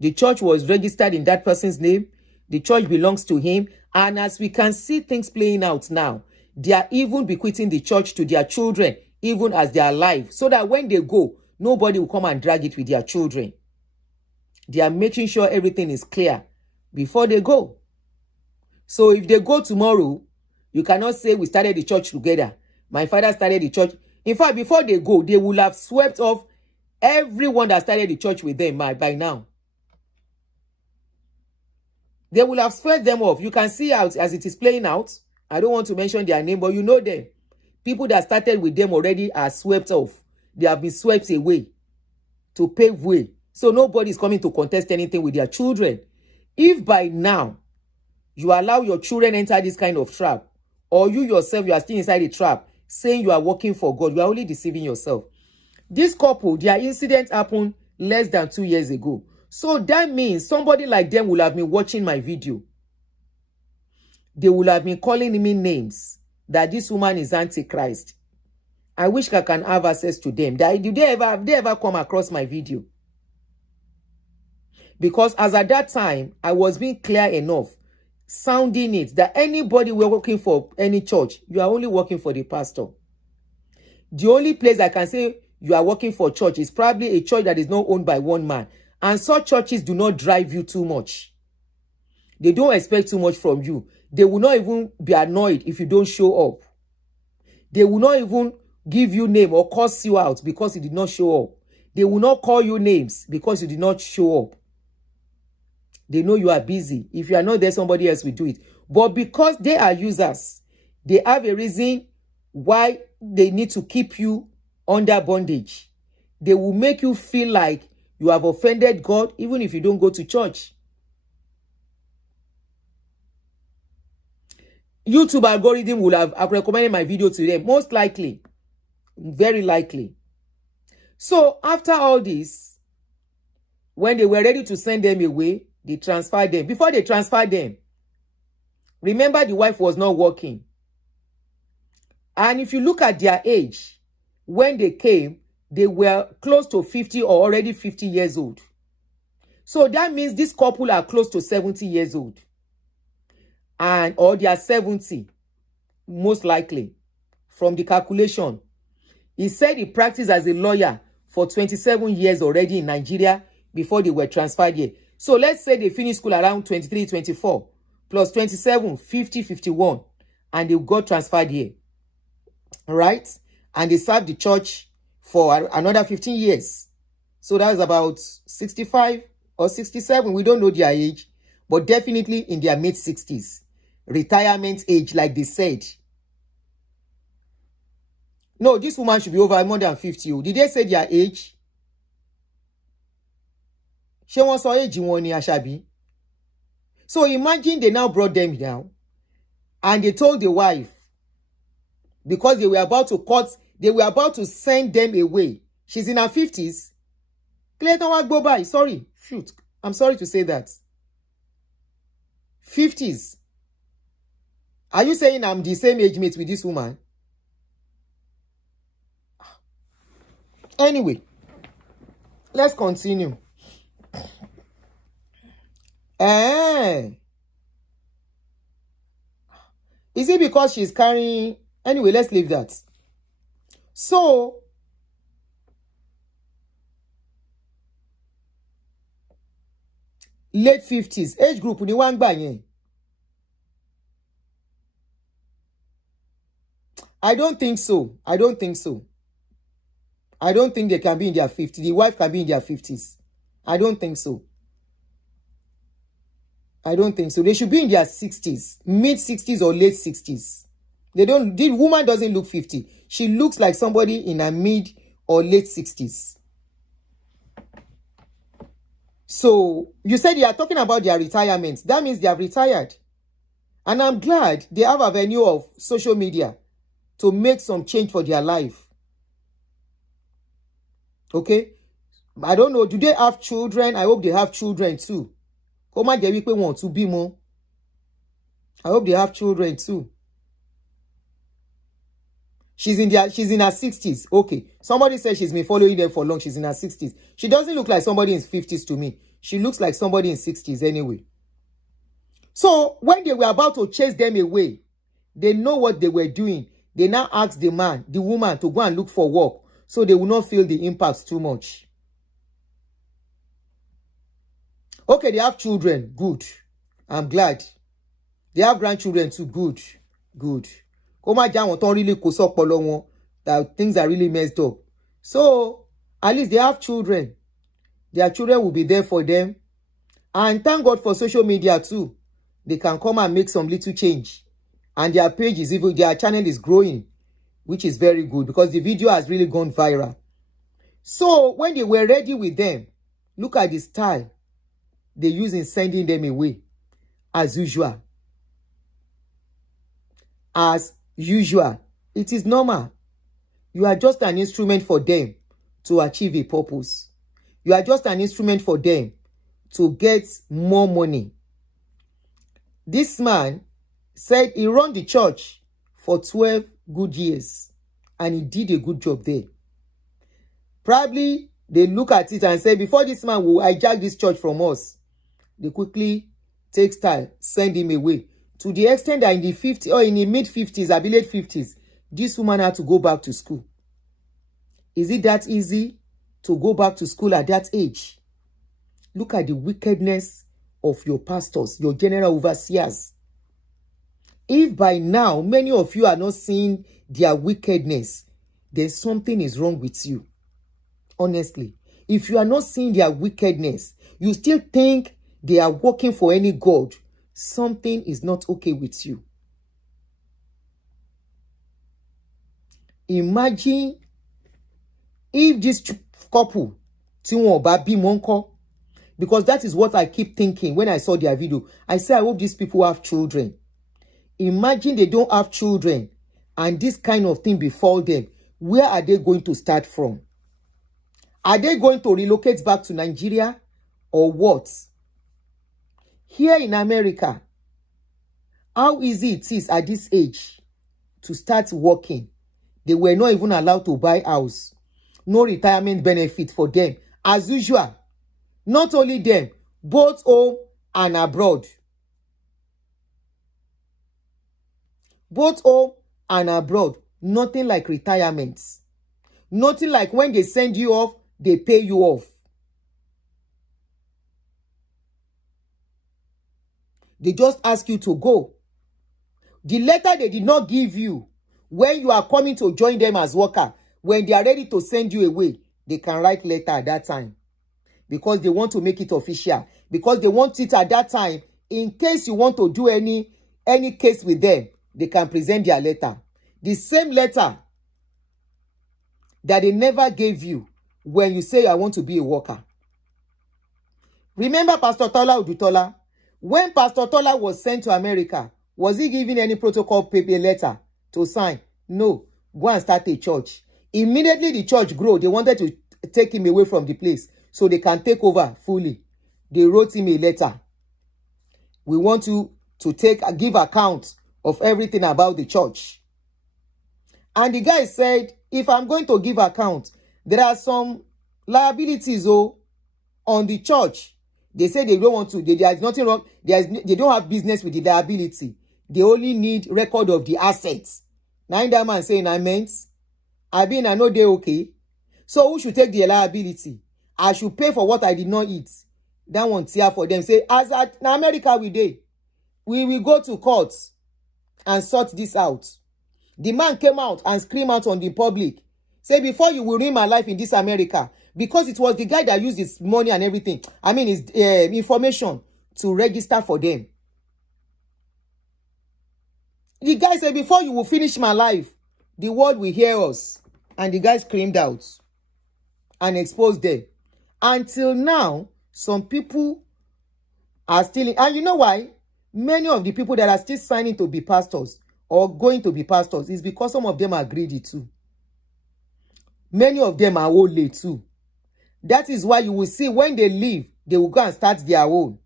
The church was registered in that person's name. The church belongs to him. And as we can see things playing out now, they are even bequeathing the church to their children, even as they are alive, so that when they go, nobody will come and drag it with their children. They are making sure everything is clear before they go. So if they go tomorrow, you cannot say we started the church together. My father started the church. In fact, before they go, they will have swept off Everyone that started the church with them by now, they will have swept them off. You can see out as it is playing out. I don't want to mention their name, but you know them. People that started with them already are swept off. They have been swept away to pave way. So nobody is coming to contest anything with their children. If by now you allow your children enter this kind of trap, or you yourself, you are still inside the trap, saying you are working for God, you are only deceiving yourself. This couple, their incident happened less than 2 years ago. So that means somebody like them will have been watching my video. They will have been calling me names that this woman is Antichrist. I wish I can have access to them. Have they ever come across my video? Because as at that time, I was being clear enough, sounding it, that anybody we're working for any church, you are only working for the pastor. The only place I can say you are working for church is probably a church that is not owned by one man. And such churches do not drive you too much. They don't expect too much from you. They will not even be annoyed if you don't show up. They will not even give you name or curse you out because you did not show up. They will not call you names because you did not show up. They know you are busy. If you are not there, somebody else will do it. But because they are users, they have a reason why they need to keep you under bondage. They will make you feel like you have offended God even if you don't go to church. YouTube algorithm will have recommended my video to them. Most likely. Very likely. So after all this, when they were ready to send them away, they transferred them. Before they transferred them, remember the wife was not working. And if you look at their age, when they came, they were close to 50 or already 50 years old. So that means this couple are close to 70 years old. Or they are 70, most likely, from the calculation. He said he practiced as a lawyer for 27 years already in Nigeria before they were transferred here. So let's say they finished school around 23, 24, plus 27, 50, 51, and they got transferred here. Right? And they served the church for another 15 years. So that's about 65 or 67. We don't know their age, but definitely in their mid-60s. Retirement age, like they said. No, this woman should be over more than 50. Did they say their age? She wants her age in Ashabi. So imagine they now brought them down and they told the wife, because they were about to send them away. She's in her 50s. Clayton will go by. Sorry. Shoot. I'm sorry to say that. 50s. Are you saying I'm the same age mate with this woman? Anyway, let's continue. Is it because she's carrying... Anyway, let's leave that. So, late 50s, age group ni wọ́n gbà yẹn. I don't think so. I don't think they can be in their 50s. The wife can be in their 50s. I don't think so. They should be in their 60s, mid-60s or late 60s. The woman doesn't look 50. She looks like somebody in her mid or late 60s. So, you said you are talking about their retirement. That means they have retired. And I'm glad they have a venue of social media to make some change for their life. Okay? I don't know. Do they have children? I hope they have children too. I hope they have children too. She's in her 60s. Okay. Somebody said she's been following them for long. She's in her 60s. She doesn't look like somebody in 50s to me. She looks like somebody in 60s anyway. So when they were about to chase them away, they know what they were doing. They now asked the woman to go and look for work so they will not feel the impacts too much. Okay, they have children. Good. I'm glad. They have grandchildren too. Good. That things are really messed up. So, At least they have children. Their children will be there for them. And thank God for social media too. They can come and make some little change. And their page is even, their channel is growing, which is very good because the video has really gone viral. So when they were ready with them, look at the style they use in sending them away. As usual. As usual. It is normal. You are just an instrument for them to achieve a purpose. You are just an instrument for them to get more money. This man said he ran the church for 12 good years and he did a good job there. Probably they look at it and say, before this man will hijack this church from us, they quickly take style, send him away. To the extent that in the 50s or in the mid-50s, I believe 50s, this woman had to go back to school. Is it that easy to go back to school at that age? Look at the wickedness of your pastors, your general overseers. If by now many of you are not seeing their wickedness, then something is wrong with you. Honestly, if you are not seeing their wickedness, you still think they are working for any God, something is not okay with you. Imagine if this couple, because that is what I keep thinking when I saw their video. I say, I hope these people have children. Imagine they don't have children and this kind of thing befall them. Where are they going to start from? Are they going to relocate back to Nigeria or what? Here in America, how easy it is at this age to start working. They were not even allowed to buy house. No retirement benefit for them. As usual, not only them, both home and abroad. Both home and abroad. Nothing like retirement. Nothing like when they send you off, they pay you off. They just ask you to go. The letter they did not give you when you are coming to join them as worker, when they are ready to send you away, they can write letter at that time. Because they want to make it official. Because they want it at that time. In case you want to do any case with them, they can present their letter. The same letter that they never gave you when you say I want to be a worker. Remember Pastor Tola Odutola? When Pastor Tola was sent to America, was he given any protocol paper letter to sign? No. Go and start a church. Immediately the church grew. They wanted to take him away from the place so they can take over fully. They wrote him a letter. We want you to give account of everything about the church. And the guy said, if I'm going to give account, there are some liabilities on the church. They say they don't want to. There's nothing wrong. They don't have business with the liability. They only need record of the assets. Now that man saying I meant, I know they okay. So who should take the liability? I should pay for what I did not eat. That one tear for them. Say, as at in America we will go to court and sort this out. The man came out and screamed out on the public. Say, before you will ruin my life in this America, because it was the guy that used his money and everything, his information to register for them. The guy said, before you will finish my life, the world will hear us. And the guy screamed out and exposed them. Until now, some people are still, and you know why? Many of the people that are still signing to be pastors or going to be pastors is because some of them are greedy too. Many of them are old too. That is why you will see when they leave, they will go and start their own.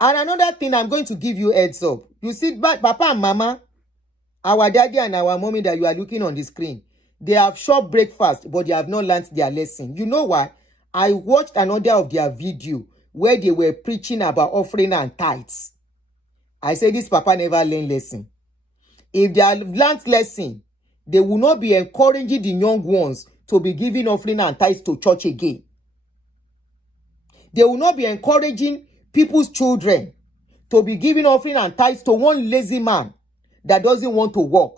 And another thing I'm going to give you heads up. You see, Papa and Mama, our daddy and our mommy that you are looking on the screen, they have short breakfast, but they have not learned their lesson. You know why? I watched another of their video where they were preaching about offering and tithes. I said, this Papa never learned lesson. If they have learned lesson, they will not be encouraging the young ones to be giving offering and tithes to church again. They will not be encouraging people's children to be giving offering and tithes to one lazy man that doesn't want to work.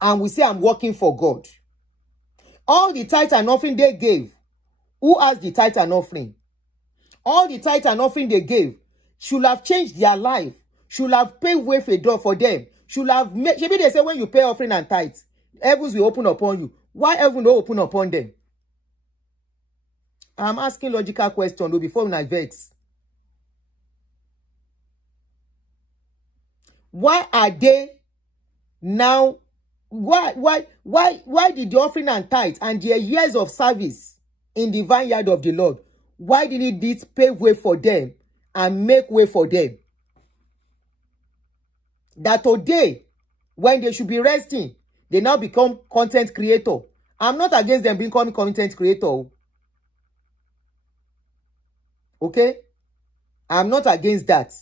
And we say, I'm working for God. All the tithe and offering they gave. Who asked the tithe and offering? All the tithe and offering they gave should have changed their life, should have paved way for a door for them, should have made. Maybe they say when you pay offering and tithe, heavens will open upon you. Why heaven don't open upon them? I'm asking logical question though before I vex. Why are they now? Why did the offering and tithe and their years of service in the vineyard of the Lord, why did it pave way for them and make way for them? That today, when they should be resting, they now become content creator. I'm not against them becoming content creator. Okay? I'm not against that.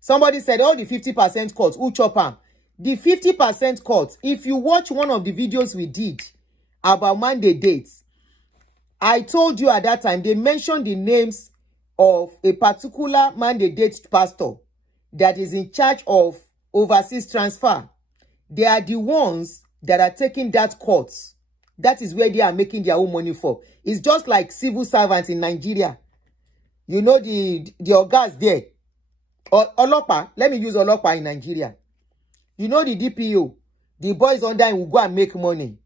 Somebody said, all the 50% cuts, who chop am? The 50% cuts, if you watch one of the videos we did about Monday dates, I told you at that time, they mentioned the names of a particular Monday date pastor that is in charge of overseas transfer. They are the ones that are taking that cut. That is where they are making their own money for. It's just like civil servants in Nigeria. You know the ogas there. Or Olopa, let me use Olopa in Nigeria. You know the DPO. The boys under him will go and make money.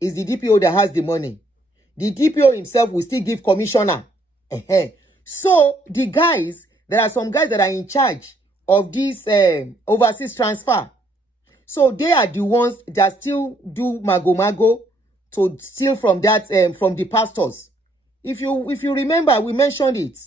It's the DPO that has the money. The DPO himself will still give commissioner. So the guys, there are some guys that are in charge of this overseas transfer. So they are the ones that still do mago to steal from that from the pastors. If you remember, we mentioned it.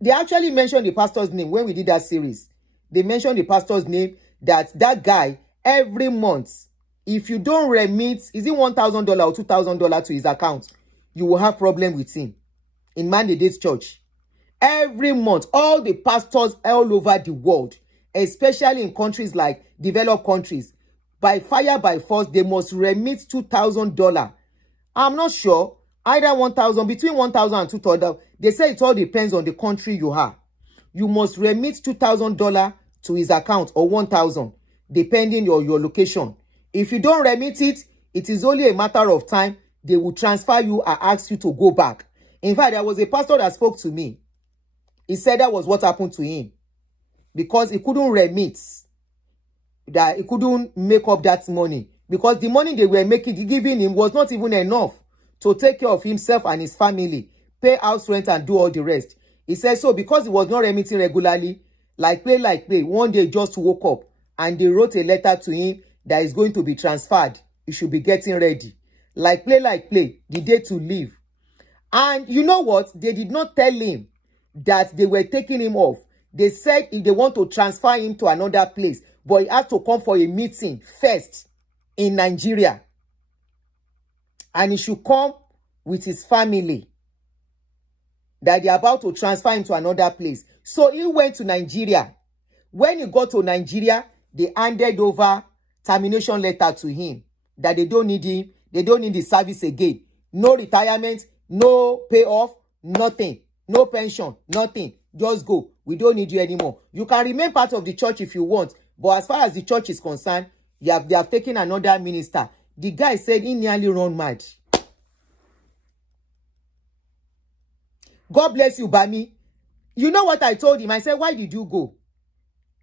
They actually mentioned the pastor's name when we did that series. They mentioned the pastor's name, that guy every month, if you don't remit, is it $1,000 or $2,000 to his account, you will have problem with him. In Monday Days Church, every month, all the pastors all over the world, especially in countries like developed countries, by fire by force, they must remit $2,000. I'm not sure, either 1,000, between 1,000 and 2,000. They say it all depends on the country you are. You must remit $2,000 to his account, or 1,000, depending on your location. If you don't remit it, it is only a matter of time. They will transfer you and ask you to go back. In fact, there was a pastor that spoke to me. He said that was what happened to him, because he couldn't remit, that he couldn't make up that money, because the money they were giving him was not even enough to take care of himself and his family, pay house rent and do all the rest. He said so because he was not remitting regularly, like play, one day just woke up and they wrote a letter to him that is going to be transferred. You should be getting ready. Like play, the day to leave. And you know what? They did not tell him that they were taking him off. They said if they want to transfer him to another place, but he has to come for a meeting first in Nigeria. And he should come with his family, that they're about to transfer him to another place. So he went to Nigeria. When he got to Nigeria, they handed over termination letter to him, that they don't need him, they don't need the service again. No retirement, no payoff, nothing. No pension, nothing. Just go. We don't need you anymore. You can remain part of the church if you want, but as far as the church is concerned, they have taken another minister. The guy said he nearly run mad. God bless you, Bami. You know what I told him? I said, why did you go?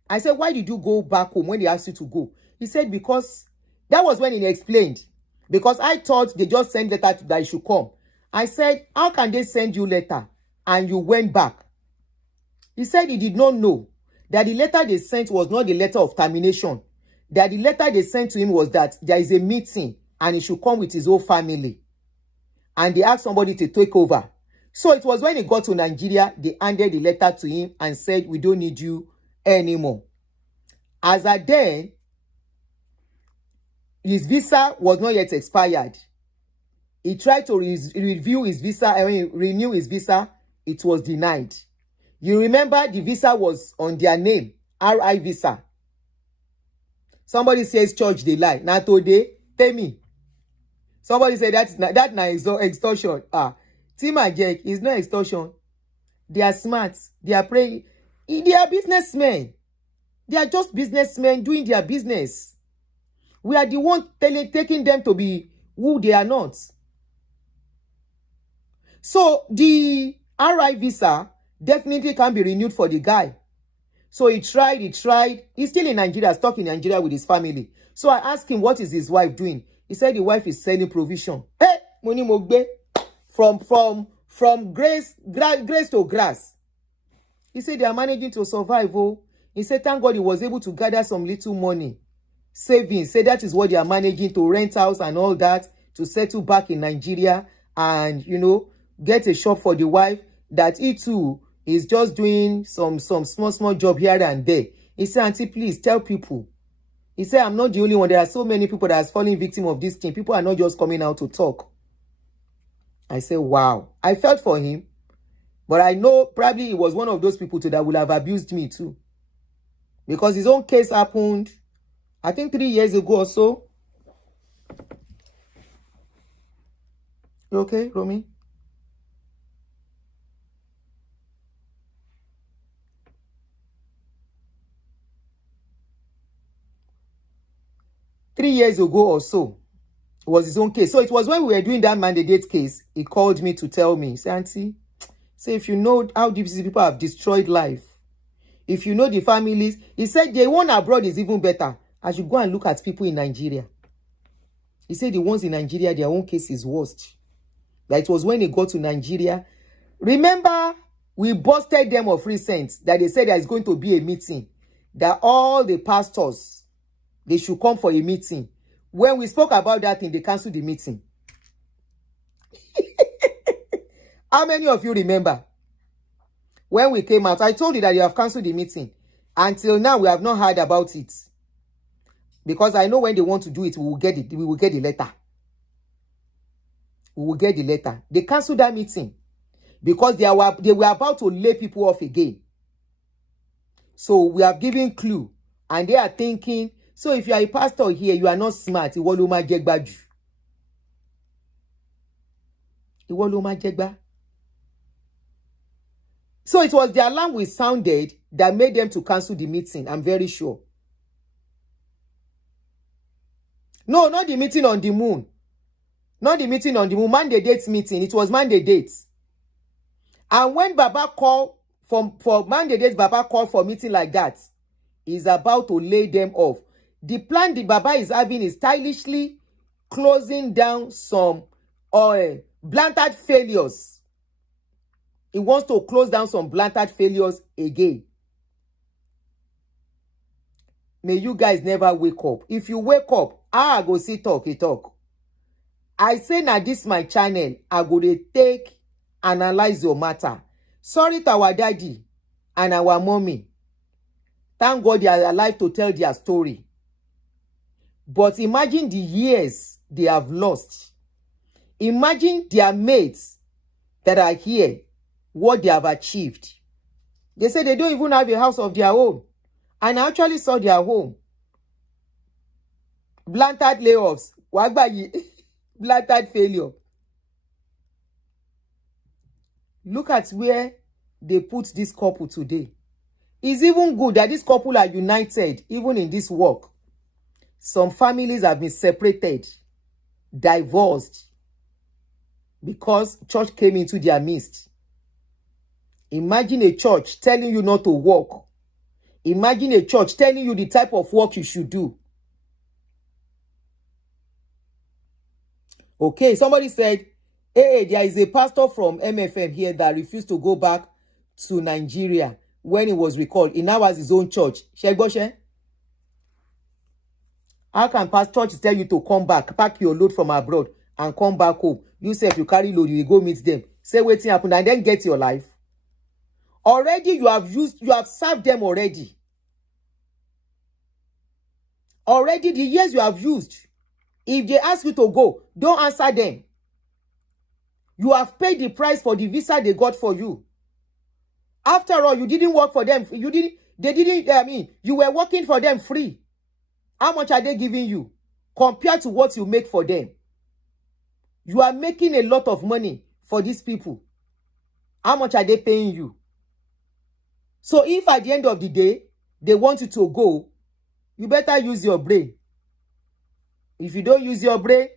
I said, why did you go back home when they asked you to go? He said, because that was when he explained. Because I thought they just sent letter that you should come. I said, how can they send you letter and you went back? He said he did not know that the letter they sent was not the letter of termination. That the letter they sent to him was that there is a meeting and he should come with his whole family. And they asked somebody to take over. So it was when he got to Nigeria, they handed the letter to him and said, we don't need you anymore. As at then, his visa was not yet expired. He tried to renew his visa. It was denied. You remember the visa was on their name, RI visa. Somebody says church they lie. Now today, tell me. Somebody said that is extortion. Tim and Jack is not extortion. They are smart. They are praying. They are businessmen. They are just businessmen doing their business. We are the one taking them to be who they are not. So the RI visa definitely can be renewed for the guy. So he tried. He's still in Nigeria, stuck in Nigeria with his family. So I asked him, what is his wife doing? He said the wife is selling provision. Hey, money mogbe. From grace to grass. He said they are managing to survive. Oh. He said, thank God he was able to gather some little money. Savings. Say that is what they are managing to rent house and all that, to settle back in Nigeria and, get a shop for the wife, that he too is just doing some small job here and there. He said, auntie, please tell people. He said, I'm not the only one. There are so many people that are falling victim of this thing. People are not just coming out to talk. I said, wow. I felt for him. But I know probably he was one of those people too that will have abused me too. Because his own case happened, I think 3 years ago or so. You okay, Romy? Three years ago or so was his own case. So it was when we were doing that mandate case, he called me to tell me, say, auntie, say, if you know how these people have destroyed life, if you know the families, he said the one abroad is even better. I should go and look at people in Nigeria. He said the ones in Nigeria, their own case is worst. That it was when they got to Nigeria. Remember, we busted them of recent that they said there is going to be a meeting, that all the pastors, they should come for a meeting. When we spoke about that thing, they canceled the meeting. How many of you remember? When we came out, I told you that you have cancelled the meeting. Until now, we have not heard about it. Because I know when they want to do it, we will get it. We will get the letter. We will get the letter. They cancelled that meeting because they were about to lay people off again. So we have given clue. And they are thinking, so if you are a pastor here, you are not smart. Ìwọ ló máa jẹ gbà jù. Ìwọ ló máa jẹ gbà. So it was the alarm we sounded that made them to cancel the meeting. I'm very sure. No, not the meeting on the moon. Not the meeting on the moon. Monday dates meeting. It was Monday dates. And when Baba called for Monday dates, Baba called for meeting like that, he's about to lay them off. The plan the Baba is having is stylishly closing down some blanted failures. He wants to close down some blanted failures again. May you guys never wake up. If you wake up, I go see talk. I say now this my channel. I go to take, analyze your matter. Sorry to our daddy and our mommy. Thank God they are alive to tell their story. But imagine the years they have lost. Imagine their mates that are here, what they have achieved. They say they don't even have a house of their own. And I actually saw their home. Blanted layoffs. Blanted failure. Look at where they put this couple today. It's even good that this couple are united, even in this work. Some families have been separated, divorced, because church came into their midst. Imagine a church telling you not to work. Imagine a church telling you the type of work you should do. Okay, somebody said, hey, there is a pastor from MFM here that refused to go back to Nigeria when he was recalled. He now has his own church. How can pastor tell you to come back, pack your load from abroad and come back home? You say if you carry load, you go meet them. Say waiting happen and then get your life. Already you have served them already. Already the years you have used. If they ask you to go, don't answer them. You have paid the price for the visa they got for you. After all, you didn't work for them. You were working for them free. How much are they giving you compared to what you make for them? You are making a lot of money for these people. How much are they paying you? So if at the end of the day, they want you to go, you better use your brain. If you don't use your brain,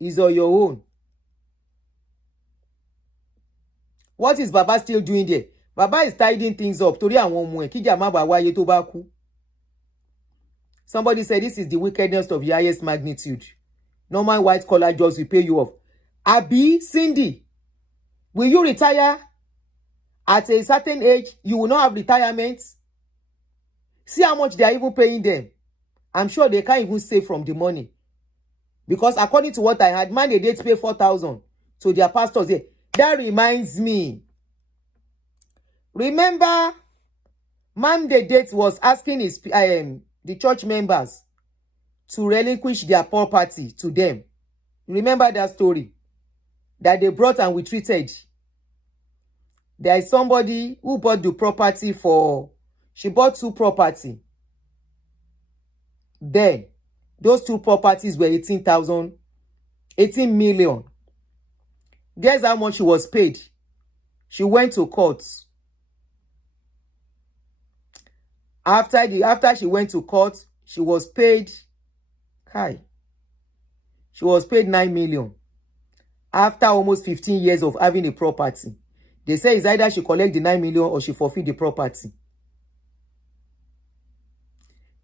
is on your own. What is Baba still doing there? Baba is tidying things up. Torí àwọn ọmọ ẹ̀ kíjà má bàa wáyé tó bá kú. Somebody said this is the wickedness of the highest magnitude. Normal white collar jobs will pay you off. Abi, Cindy, will you retire at a certain age? You will not have retirement. See how much they are even paying them. I'm sure they can't even save from the money. Because according to what I had, man, they did pay 4,000 to their pastors there. That reminds me. Remember, man, the date was asking his the church members to relinquish their property to them. Remember that story that they brought and we treated. There is somebody who bought the property for, she bought 2 property. Then those 2 properties were 18 million. Guess how much she was paid? She went to court. After she went to court, she was paid. She was paid 9 million. After almost 15 years of having a property. They say it's either she collect the 9 million or she forfeit the property.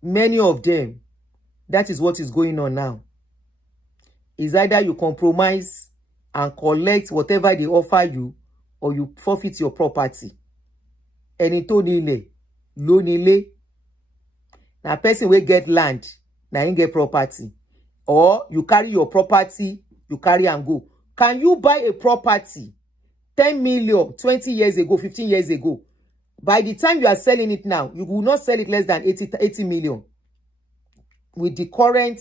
Many of them, that is what is going on now. It's either you compromise and collect whatever they offer you, or you forfeit your property. Ẹni tó nílẹ̀ ló nílé. Na person wey get land, na him get property. Or you carry your property, you carry and go. Can you buy a property 10 million 20 years ago, 15 years ago? By the time you are selling it now, you will not sell it less than 80 million. With the current.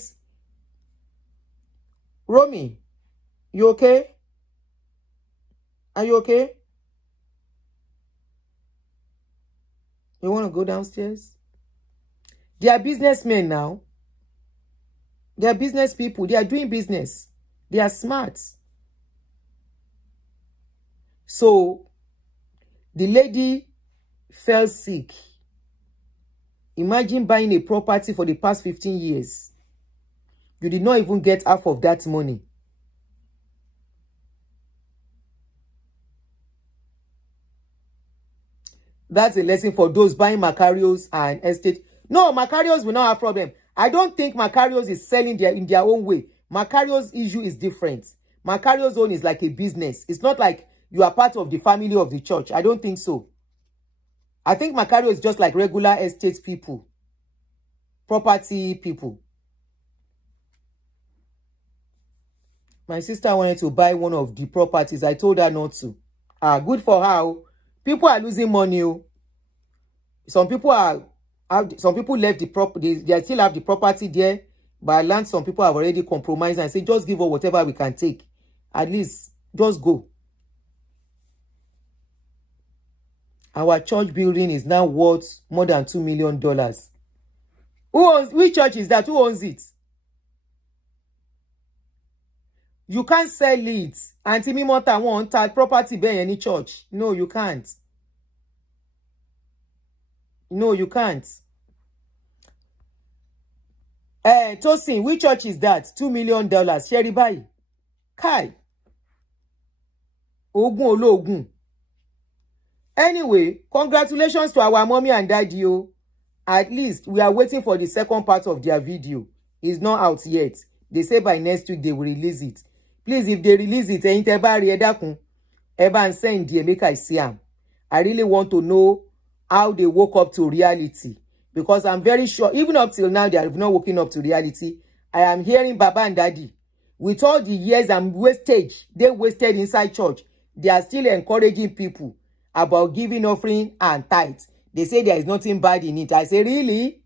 Romy, you okay? Are you okay? You want to go downstairs? They are businessmen now. They are business people. They are doing business. They are smart. So, the lady fell sick. Imagine buying a property for the past 15 years. You did not even get half of that money. That's a lesson for those buying Macarios and estate. No, Macarios will not have problem. I don't think Macarios is selling in their own way. Macarios' issue is different. Macarios' own is like a business. It's not like you are part of the family of the church. I don't think so. I think Macario is just like regular estate people. Property people. My sister wanted to buy one of the properties. I told her not to. Good for her. People are losing money. Some people left the property. They still have the property there. But I learned some people have already compromised and say, just give us whatever we can take. At least, just go. Our church building is now worth more than $2 million. Which church is that? Who owns it? You can't sell it. Auntie Mimota won't that property by any church. No, you can't. No, you can't. Tosin, which church is that? $2 million. Sherry Bai. Kai. Ogun Ologun. Anyway, congratulations to our mommy and daddy. At least we are waiting for the second part of their video. It's not out yet. They say by next week they will release it. Please, if they release it, and send the make I see them. I really want to know how they woke up to reality. Because I'm very sure, even up till now, they have not woken up to reality. I am hearing Baba and Daddy. With all the years and wastage they wasted inside church, they are still encouraging people about giving offering and tithes. They say there is nothing bad in it. I say, really?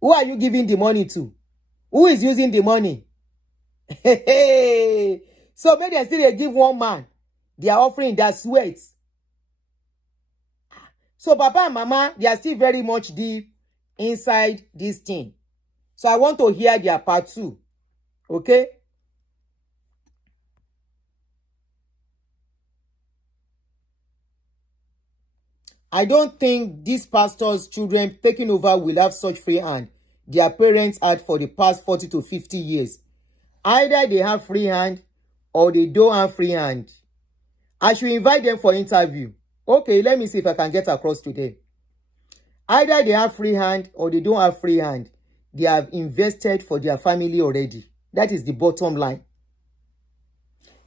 Who are you giving the money to? Who is using the money? So maybe they still give one man. They are offering their sweat. So Papa and Mama, they are still very much deep inside this thing. So I want to hear their part 2. Okay? I don't think these pastors' children taking over will have such free hand their parents had for the past 40 to 50 years. Either they have free hand or they don't have free hand. I should invite them for interview. Okay, let me see if I can get across to them. Either they have free hand or they don't have free hand. They have invested for their family already. That is the bottom line.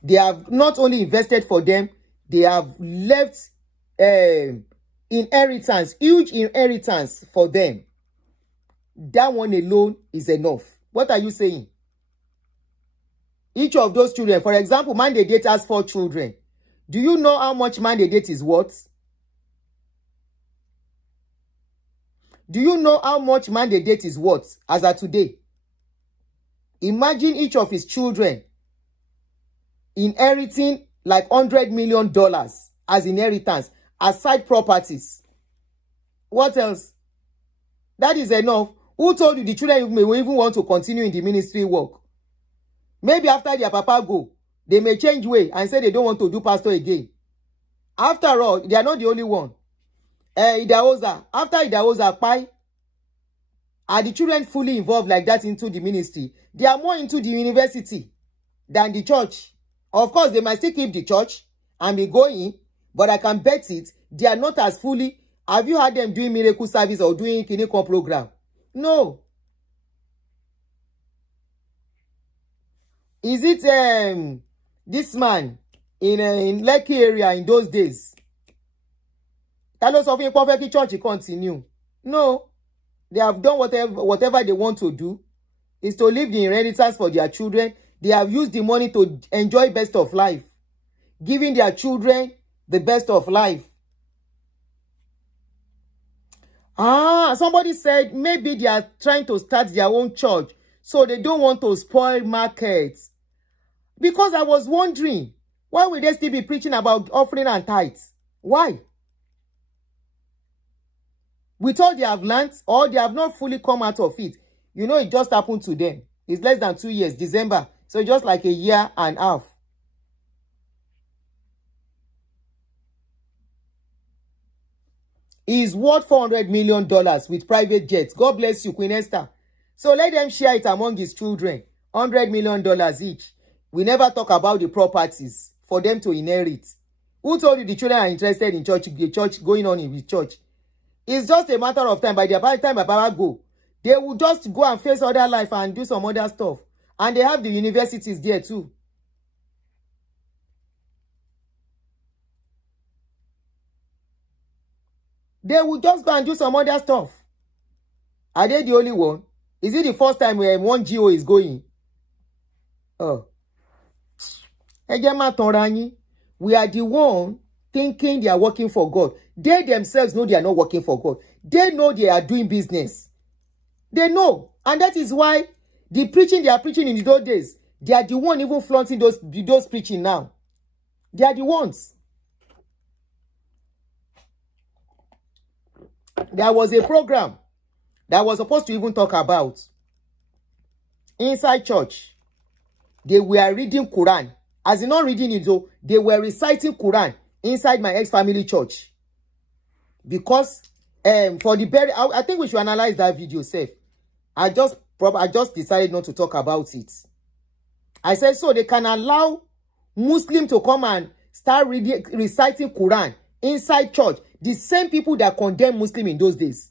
They have not only invested for them, they have left inheritance, huge inheritance for them. That one alone is enough. What are you saying? Each of those children, for example, man they date has 4 children. Do you know how much man they date is worth? Do you know how much man they date is worth as of today? Imagine each of his children inheriting like $100 million as inheritance, as side properties. What else? That is enough. Who told you the children may even want to continue in the ministry work? Maybe after their papa go, they may change way and say they don't want to do pastor again. After all, they are not the only one. Idahosa, after Idahosa Pai, are the children fully involved like that into the ministry? They are more into the university than the church. Of course, they might still keep the church and be going, but I can bet it, they are not as fully. Have you heard them doing miracle service or doing clinical program? No. Is it this man in Lekki area in those days? That was something perfectly church continue. No. They have done whatever they want to do is to leave the inheritance for their children. They have used the money to enjoy best of life, giving their children the best of life. Somebody said maybe they are trying to start their own church, so they don't want to spoil markets. Because I was wondering, why will they still be preaching about offering and tithes? Why? With all they have learned, or they have not fully come out of it. You know, it just happened to them. It's less than 2 years, December. So just like a year and a half. He's worth $400 million with private jets. God bless you, Queen Esther. So let them share it among his children. $100 million each. We never talk about the properties for them to inherit. Who told you the children are interested in church, the church going on in the church? It's just a matter of time. By the time Baba go, they will just go and face other life and do some other stuff. And they have the universities there too. They will just go and do some other stuff. Are they the only one? Is it the first time where one GO is going? Oh. We are the one thinking they are working for God. They themselves know they are not working for God. They know they are doing business. They know. And that is why the preaching they are preaching in those days, they are the one even flaunting those preaching now. They are the ones. There was a program that was supposed to even talk about inside church. They were reading Quran. As in not reading it though, they were reciting Quran inside my ex-family church. Because for the burial, I think we should analyze that video safe. I just decided not to talk about it. I said so they can allow Muslim to come and start reciting Quran inside church. The same people that condemn Muslim in those days.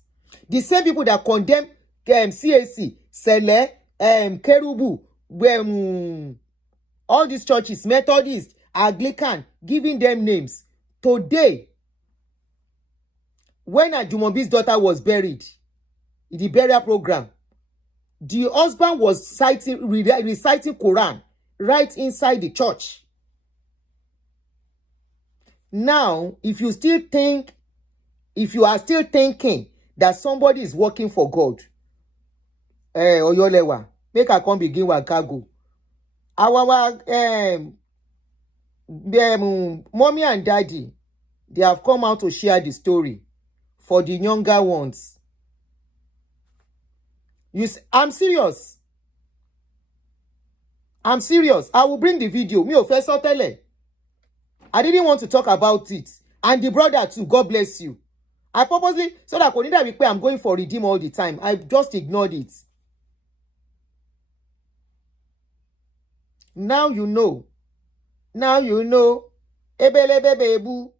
The same people that condemn CAC, Sele, Kerubu, all these churches, Methodist, Anglican, giving them names. Today, when Ajumobi's daughter was buried, in the burial program, the husband was reciting Quran right inside the church. Now, if you are still thinking that somebody is working for God, Oyolewa, make I come begin with cargo. Our mommy and daddy, they have come out to share the story for the younger ones. I'm serious. I'm serious. I will bring the video. Me first tell. I didn't want to talk about it. And the brother too, God bless you. I purposely, so that I'm going for redeem all the time. I just ignored it. Now you know. Now you know. Ebelebebebu.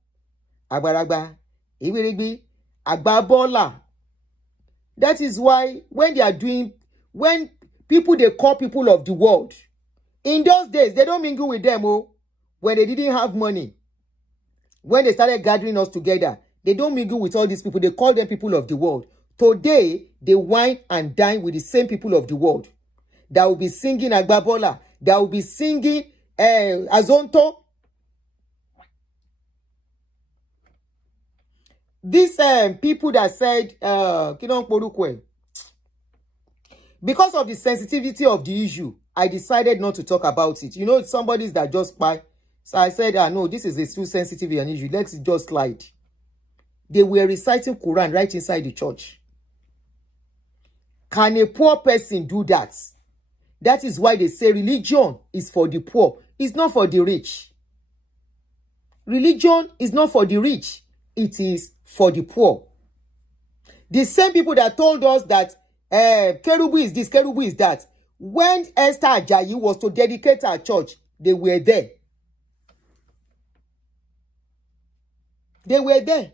Agbaragba. Ibirigbi. Agbabola. That is why when people they call people of the world, in those days, they don't mingle with them, when they didn't have money. When they started gathering us together, they don't mingle with all these people. They call them people of the world. Today, they wine and dine with the same people of the world. That will be singing Agbabola. That will be singing Azonto. These people that said, because of the sensitivity of the issue, I decided not to talk about it. You know, somebody's that just buy. So I said, no, this is a too sensitive an issue. Let's just slide. They were reciting Quran right inside the church. Can a poor person do that? That is why they say religion is for the poor. It's not for the rich. Religion is not for the rich. It is for the poor. The same people that told us that Kerubu is this, Kerubu is that. When Esther Ajayi was to dedicate her church, they were there. They were there.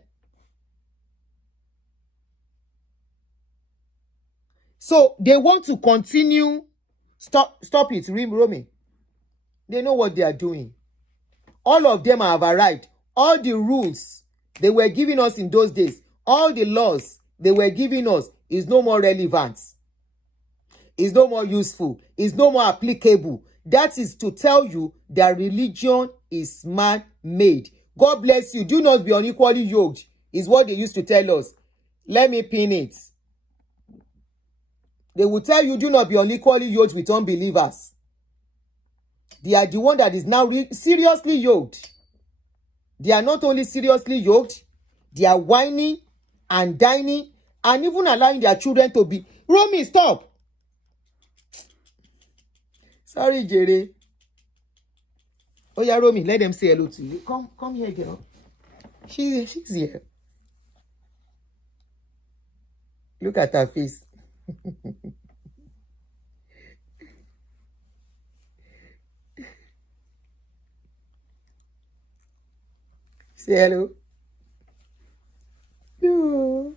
So they want to continue. Stop it, Romy. They know what they are doing. All of them have arrived. All the rules they were giving us in those days, all the laws they were giving us is no more relevant. Is no more useful. Is no more applicable. That is to tell you that religion is man-made. God bless you. Do not be unequally yoked, is what they used to tell us. Let me pin it. They will tell you, do not be unequally yoked with unbelievers. They are the one that is now seriously yoked. They are not only seriously yoked, they are whining and dining and even allowing their children to be. Romy, stop. Sorry, Jerry. Oh yeah, Romy, let them say hello to you. Come here, girl. She's here. Look at her face. Say hello. No.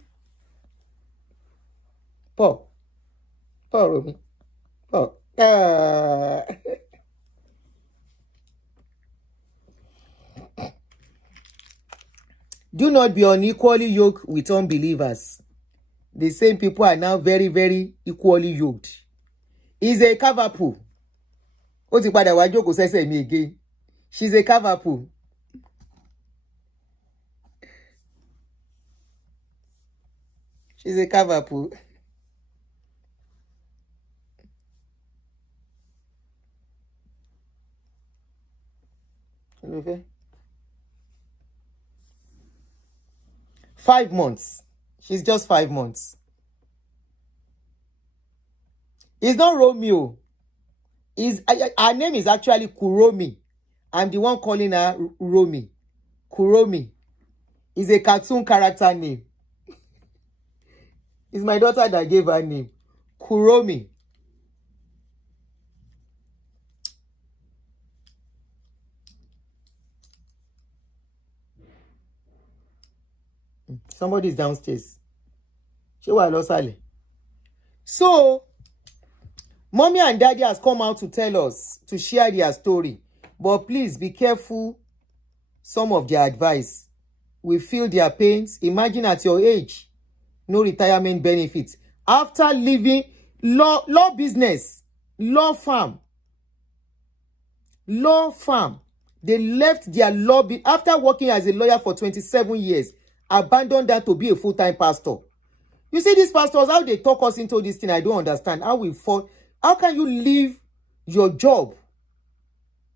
Paul, Romy. Paul. Do not be unequally yoked with unbelievers. The same people are now very, very equally yoked. He's a Kavapu. Ó ti padà wá jókòó sẹ́sẹ̀ mi again. She's a Kavapu. She's a Kavapu. 5 months. She's just 5 months. It's not Romeo. Her name is actually Kuromi. I'm the one calling her Romy. Kuromi is a cartoon character name. It's my daughter that gave her name. Kuromi. Somebody is downstairs. So, mommy and daddy has come out to tell us, to share their story. But please be careful some of their advice. We feel their pains. Imagine at your age, no retirement benefits. After leaving law business, law firm, they left their lobby after working as a lawyer for 27 years, abandoned that to be a full-time pastor. You see these pastors, how they talk us into this thing, I don't understand. How we fall. How can you leave your job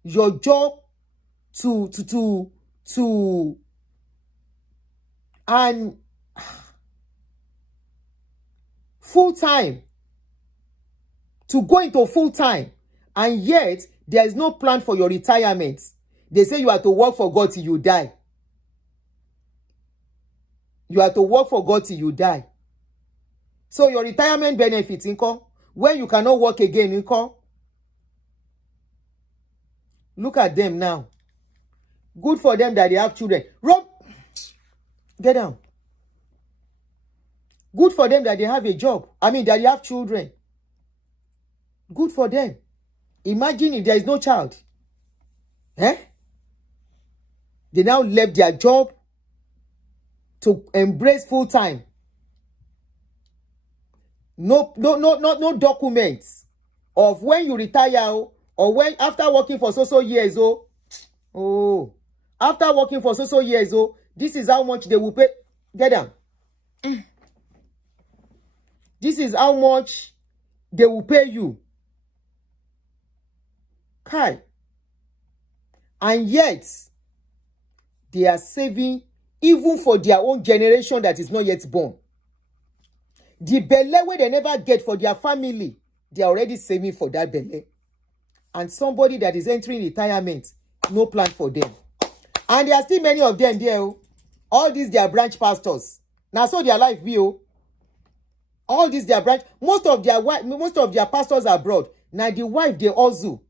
to and full-time to go into full-time, and yet there is no plan for your retirement? They say you have to work for God till you die. You have to work for God till you die. So your retirement benefits, income, when you cannot work again, income. Look at them now. Good for them that they have children. Rob, get down. Good for them that they have a job. I mean, that they have children. Good for them. Imagine if there is no child. Eh? They now left their job to embrace full time. No documents of when you retire or when after working for so years. After working for so years. This is how much they will pay. Get down. This is how much they will pay you. Kai. And yet, they are saving even for their own generation that is not yet born. The belle where they never get for their family, they are already saving for that belle. And somebody that is entering retirement, no plan for them. And there are still many of them there. All these their branch pastors. Now so their life be. All these their branch. Most of their pastors are abroad. Now the wife they also.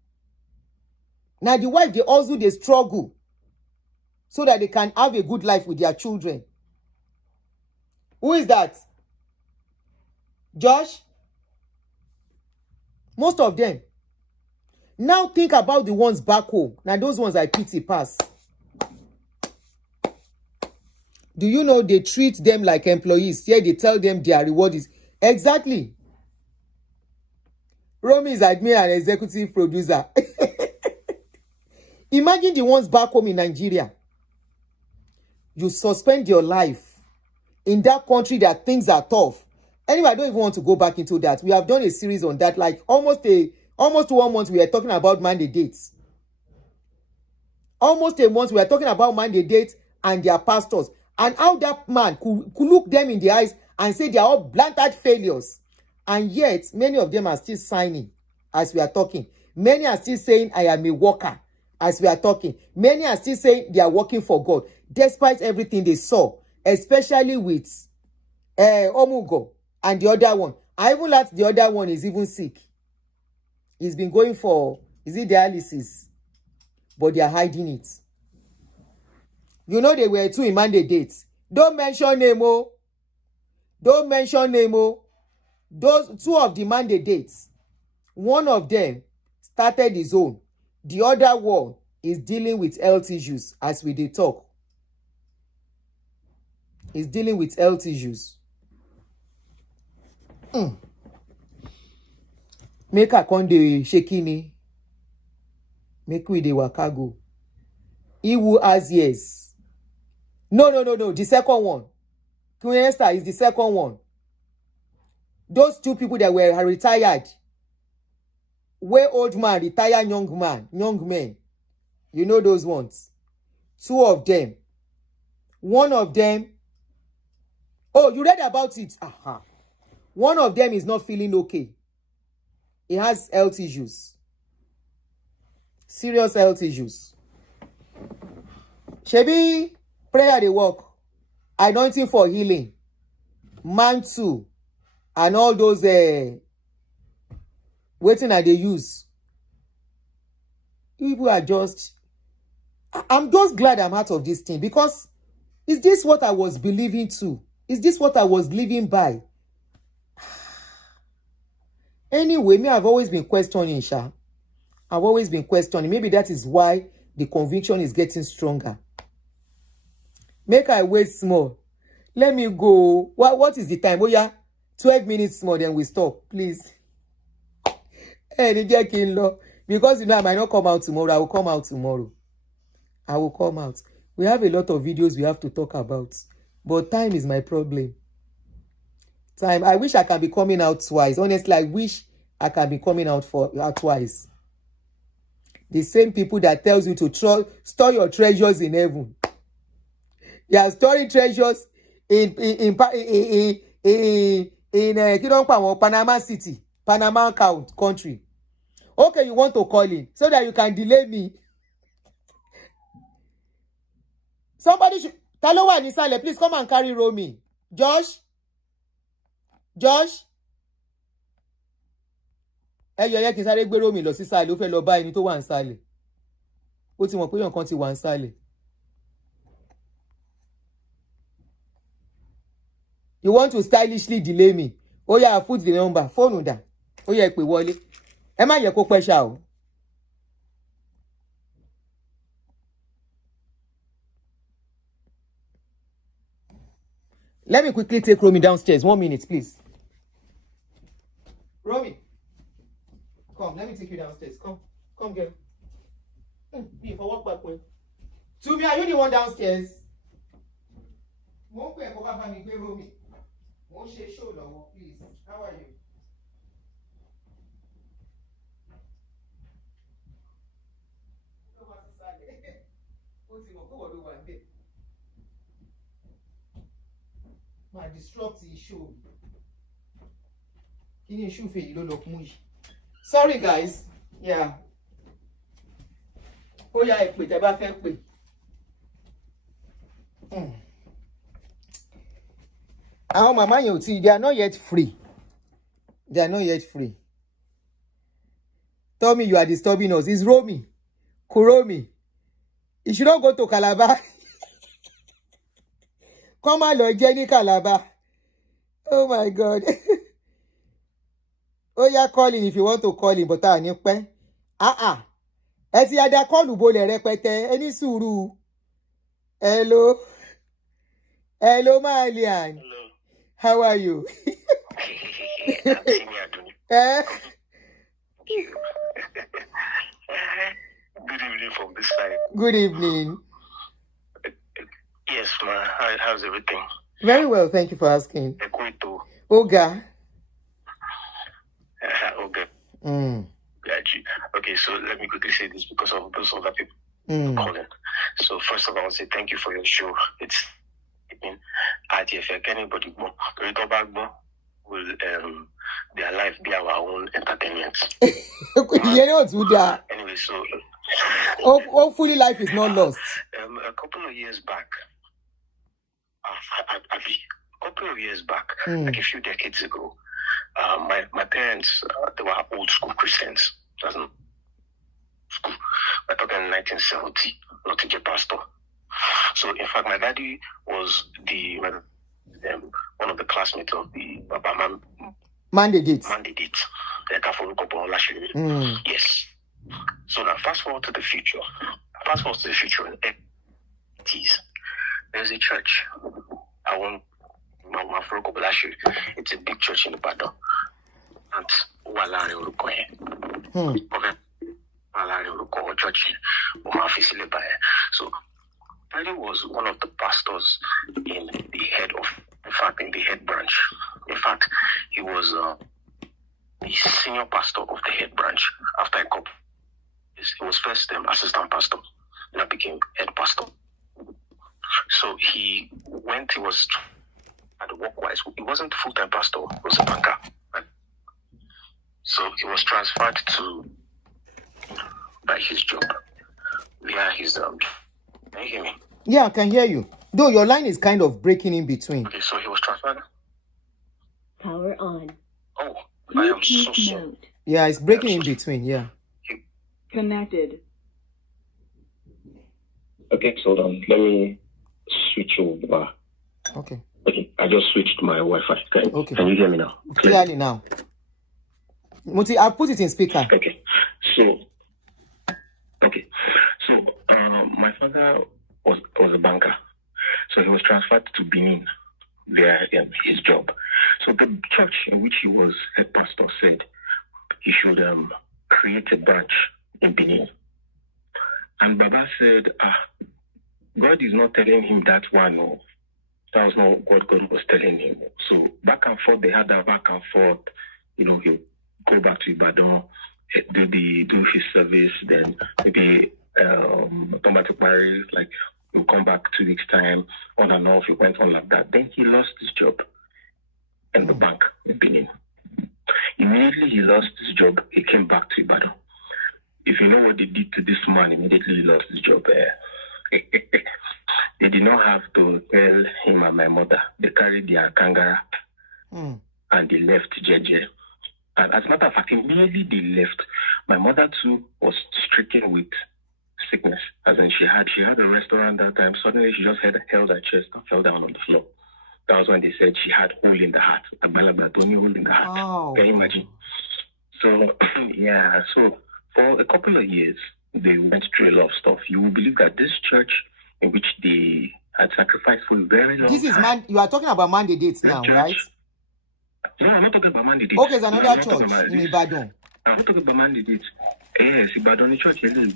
They struggle so that they can have a good life with their children. Who is that? Josh? Most of them. Now think about the ones back home. Now those ones I pity pass. Do you know they treat them like employees? Here they tell them their reward is... Exactly. Romy is admin and executive producer. Imagine the ones back home in Nigeria. You suspend your life in that country that things are tough. Anyway, I don't even want to go back into that. We have done a series on that, like almost 1 month we are talking about mandates. Almost a month we are talking about mandates and their pastors. And how that man could look them in the eyes and say they are all blatant failures. And yet, many of them are still signing as we are talking. Many are still saying, I am a worker as we are talking. Many are still saying they are working for God, despite everything they saw, especially with Omugo and the other one. I even like the other one is even sick. He's been going for, is it dialysis? But they are hiding it. You know they were two in mandates. Don't mention name, oh. Don't mention name, oh. Those two of the mandates. One of them started his own. The other one is dealing with health issues as we dey talk. He's dealing with health issues. Make a con dey shakini. Make we dey waka go. He who has ears. No. The second one. Queen Esther is the second one. Those two people that were retired. Where old man, retired young men. You know those ones. Two of them. One of them. Oh, you read about it? Aha. One of them is not feeling okay. He has health issues. Serious health issues. Shebi, prayer they work. Anointing for healing. Mantle. And all those waiting that they use. People are just... I'm just glad I'm out of this thing, because is this what I was believing to? Is this what I was living by? Anyway, me, I've always been questioning, Sha. I've always been questioning. Maybe that is why the conviction is getting stronger. Make I wait small. Let me go. What is the time? Oh, yeah. 12 minutes more, then we stop. Please. Because, you know, I might not come out tomorrow. I will come out tomorrow. I will come out. We have a lot of videos we have to talk about. But time is my problem. Time. I wish I can be coming out twice. Honestly, I wish I can be coming out twice. The same people that tells you to store your treasures in heaven. They are storing treasures in Panama City, Panama country. Okay, you want to call in so that you can delay me. Somebody should... Talowa Nisale, please come and carry Romy. Josh? Ẹ yọ yẹ kí n sáré gbé Romy lọ sísàlẹ̀, ó fẹ́ lọ bá ẹni tó wà nísàlẹ̀. ó ti mọ̀ pé nǹkan ti wà nísàlẹ̀. You want to stylishly delay me? Ó yá, put the number. Fóònù dà. Ó yá, pè wọlé. Ẹ má yẹ kó pẹ́ ṣá o. Let me quickly take Romy downstairs. 1 minute, please. Romy, come. Let me take you downstairs. Come, girl. Be for walk back way. Tumi, are you the one downstairs? Mo pe ko baba mi pe Romy. Mo ṣe show lọ́wọ́, please. How are you? My disrupt the show. Kí ni issue fèyí ló lọ mú yìí? Sorry guys. Yeah. Ó yá ẹ pè tẹ́ bá fẹ́ pè. Àwọn màmá yẹn ò tí, they are not yet free. They are not yet free. Tell me you are disturbing us. It's Romy. Kuromi. You should not go to Calabar. Come on, Lord Jenny Calabar. Oh my God. Oh, yeah, calling if you want to call him, but I need pen. Ẹ ti ada call bolẹ̀ rẹpẹtẹ. Ẹni sùúrù. Hello. Hello, Malian. Hello. How are you? Good evening from this side. Good evening. Yes, ma. How's everything? Very well, thank you for asking. Equito. Oga. Okay. Got you. Okay, so let me quickly say this because of those other people calling. So first of all, I want to say thank you for your show. It's been if anybody will their life be our own entertainment. You know do that. Anyway, so hopefully life is not lost. A couple of years back, like a few decades ago, my parents they were old school Christians. School. We're talking 1970, not a pastor. So in fact, my daddy was one of the classmates of the Mandate. Yes. So now fast forward to the future. In the 80s. There's a church. It's a big church in Ibadan. And so Daddy was one of the pastors in the head branch. In fact, he was the senior pastor of the head branch. After a couple years, he was first assistant pastor, and I became head pastor. So he was at the work-wise. He wasn't a full-time pastor, he was a banker. So he was transferred by his job via his Can you hear me? Yeah, I can hear you. Though your line is kind of breaking in between. Okay, so he was transferred. Power on. Oh, I am so sorry. Yeah, it's breaking in between, yeah. Connected. Okay, so let me switch over. Okay, I just switched my Wi-Fi. Okay. Can you hear me now? Clearly now. Muti, I'll put it in speaker. Okay. So my father was a banker. So he was transferred to Benin via his job. So the church in which he was head pastor said he should create a branch in Benin. And Baba said, God is not telling him that one. No. That was not what God was telling him. So back and forth, they had that back and forth. He'll go back to Ibadan, do his service, then maybe come back to Paris, like he'll come back 2 weeks time, on and off. He went on like that. Then he lost his job in the bank in Benin. Immediately he lost his job, he came back to Ibadan. If you know what they did to this man, immediately he lost his job. They did not have to tell him and my mother. They carried their kangara and they left JJ. And as a matter of fact, immediately they left. My mother too was stricken with sickness. As in, she had a restaurant that time. Suddenly, she just held her chest and fell down on the floor. That was when they said she had hole in the heart. A hole in the heart. Oh. Can you imagine? So, yeah. So, for a couple of years, they went through a lot of stuff. You will believe that this church in which they had sacrificed for a very long time. This is you are talking about Monday dates now, church, right? No, I'm not talking about Monday dates. Okay, it's another church in Ibadan. I'm not talking about Monday dates. Yes, Ibadan church is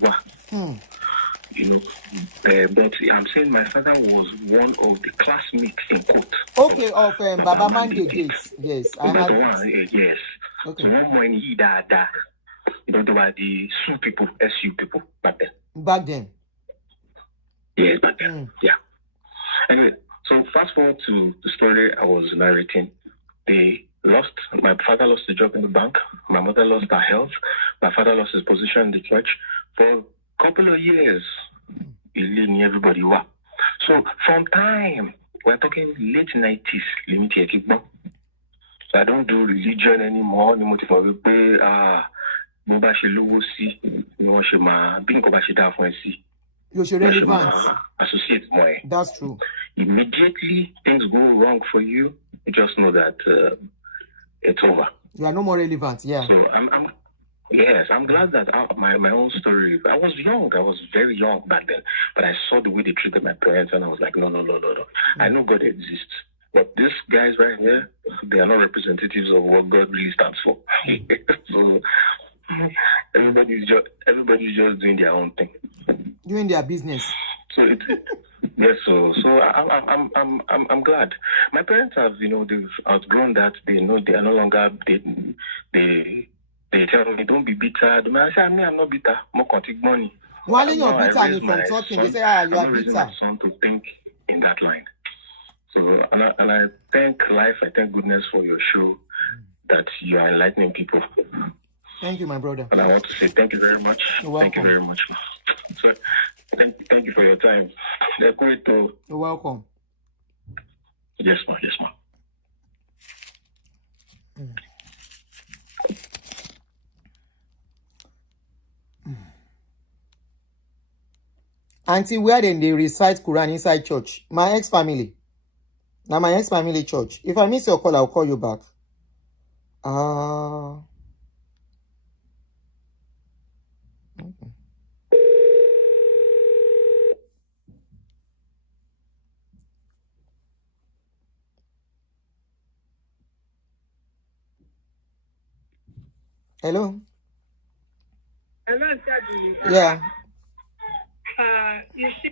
you know, but I'm saying my father was one of the classmates in court. Okay, of Baba Monday dates. Yes, I had it. Yes. Okay. So one morning he died. You know, they were the SU people back then. Back then. Yes, back then. Yeah. Anyway, so fast forward to the story I was narrating. My father lost the job in the bank. My mother lost her health. My father lost his position in the church. For a couple of years, he knew everybody well. So from time, we're talking late 90s, so I don't do religion anymore. You should relevant. Associate more. That's true. Immediately things go wrong for you, you just know that it's over. You are no more relevant, yeah. So I'm glad that my own story. I was young. I was very young back then, but I saw the way they treated my parents, and I was like, no. I know God exists, but these guys right here, they are not representatives of what God really stands for. So everybody's just doing their own thing, doing their business. So yes, so I'm glad. My parents have, they've outgrown that. They know they are no longer. They tell me, don't be bitter. I say, I'm not bitter. More contact money. While you're bitter from talking, they say, you are bitter. My son to think in that line. So and I thank life. I thank goodness for your show that you are enlightening people. Thank you, my brother. And I want to say thank you very much. You're welcome. Thank you very much. So thank you for your time. You're welcome. Yes, ma'am. Yes, ma'am. Auntie, where then they recite Quran inside church? My ex-family. Now my ex-family church. If I miss your call, I'll call you back. Okay. Hello? Hello, Daddy. Yeah. You see?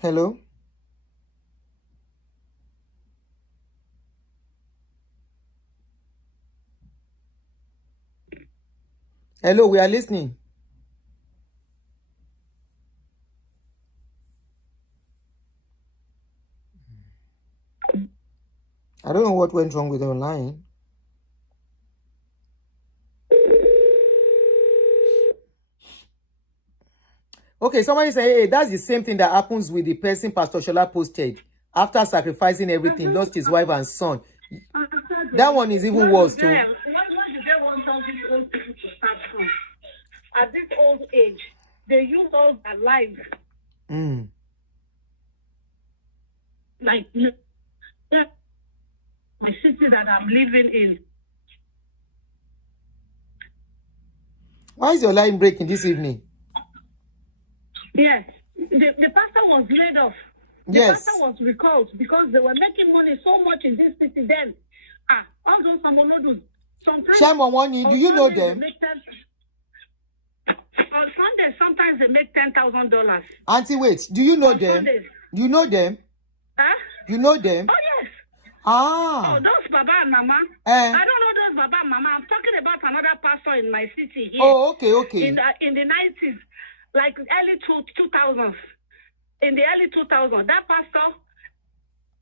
Hello? Hello, we are listening. I don't know what went wrong with the line. Okay, somebody say, hey, that's the same thing that happens with the person Pastor Shola posted. After sacrificing everything, lost his wife and son. That one is even worse too. Why do they want all these old people to start from? At this old age, they use all their lives. Like my city that I'm living in. Why is your line breaking this evening? Yes, the pastor was laid off. The pastor was recalled because they were making money so much in this city then. All those Samonodos. Sometimes do you know them? On Sunday, sometimes they make $10,000. Auntie, wait, do you know them? Sundays. You know them? Huh? You know them? Oh, yes. Oh, those Baba and Mama. I don't know those Baba and Mama. I'm talking about another pastor in my city here. Oh, okay. In the 90s, like early 2000s. In the early 2000s, that pastor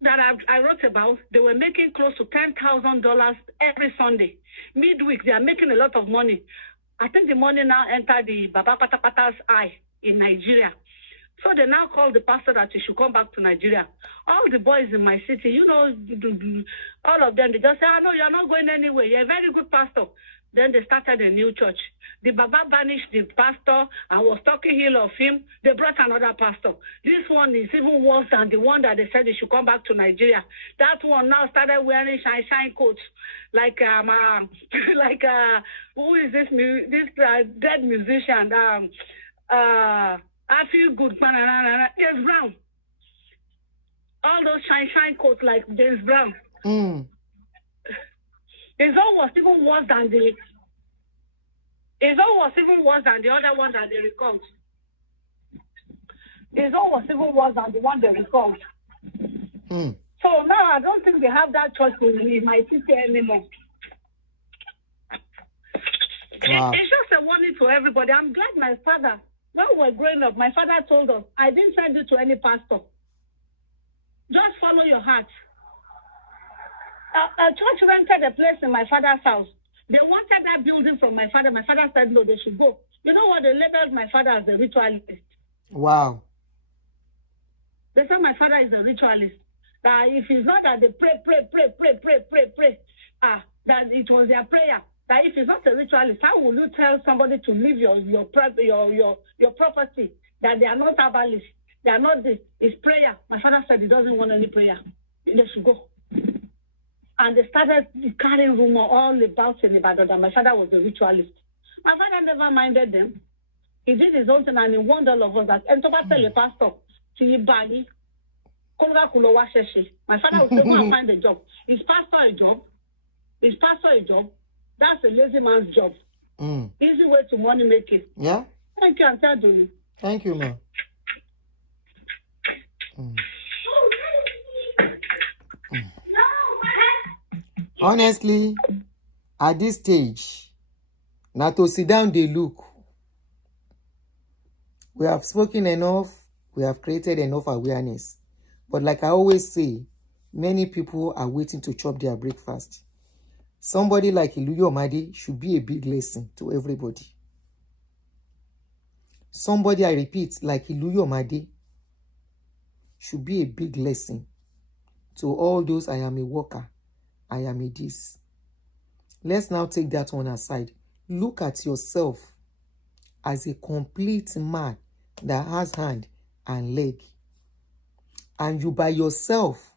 that I wrote about, they were making close to $10,000 every Sunday. Midweek, they are making a lot of money. I think the money now entered the Baba Patapata's eye in Nigeria. So they now called the pastor that he should come back to Nigeria. All the boys in my city, all of them, they just say, no, you're not going anywhere. You're a very good pastor. Then they started a new church. The Baba banished the pastor and was talking ill of him. They brought another pastor. This one is even worse than the one that they said they should come back to Nigeria. That one now started wearing shine coats, like who is this dead musician? I feel good, James Brown. All those shine coats like James Brown. His own was even worse than the. His own was even worse than the other one that they recalled. His own was even worse than the one they recalled. So now I don't think they have that choice in my city anymore. Wow. It's just a warning to everybody. I'm glad my father, when we were growing up, my father told us, I didn't send you to any pastor. Just follow your heart. A church rented a place in my father's house. They wanted that building from my father. My father said, no, they should go. You know what? They labeled my father as a ritualist. Wow. They said my father is a ritualist. That if it's not that they pray, that it was their prayer. That if it's not a ritualist, how will you tell somebody to leave your property? That they are not herbalists. They are not this. It's prayer. My father said he doesn't want any prayer. They should go. And they started carrying rumor all about in Ibadan that my father was a ritualist. My father never minded them. He did his own thing and he warned all of us that, and to tell the pastor, my father would say, go and find a job. Is pastor a job? Is pastor a job? That's a lazy man's job. Easy way to money making. Yeah. Thank you, Auntie Adoni. Thank you, ma. Honestly, at this stage, now to sit down, they look. We have spoken enough. We have created enough awareness. But like I always say, many people are waiting to chop their breakfast. Somebody like Iluyo Omade should be a big lesson to everybody. Somebody, I repeat, like Iluyo Omade should be a big lesson to all those I am a worker, I am a this. Let's now take that one aside. Look at yourself as a complete man that has hand and leg. And you by yourself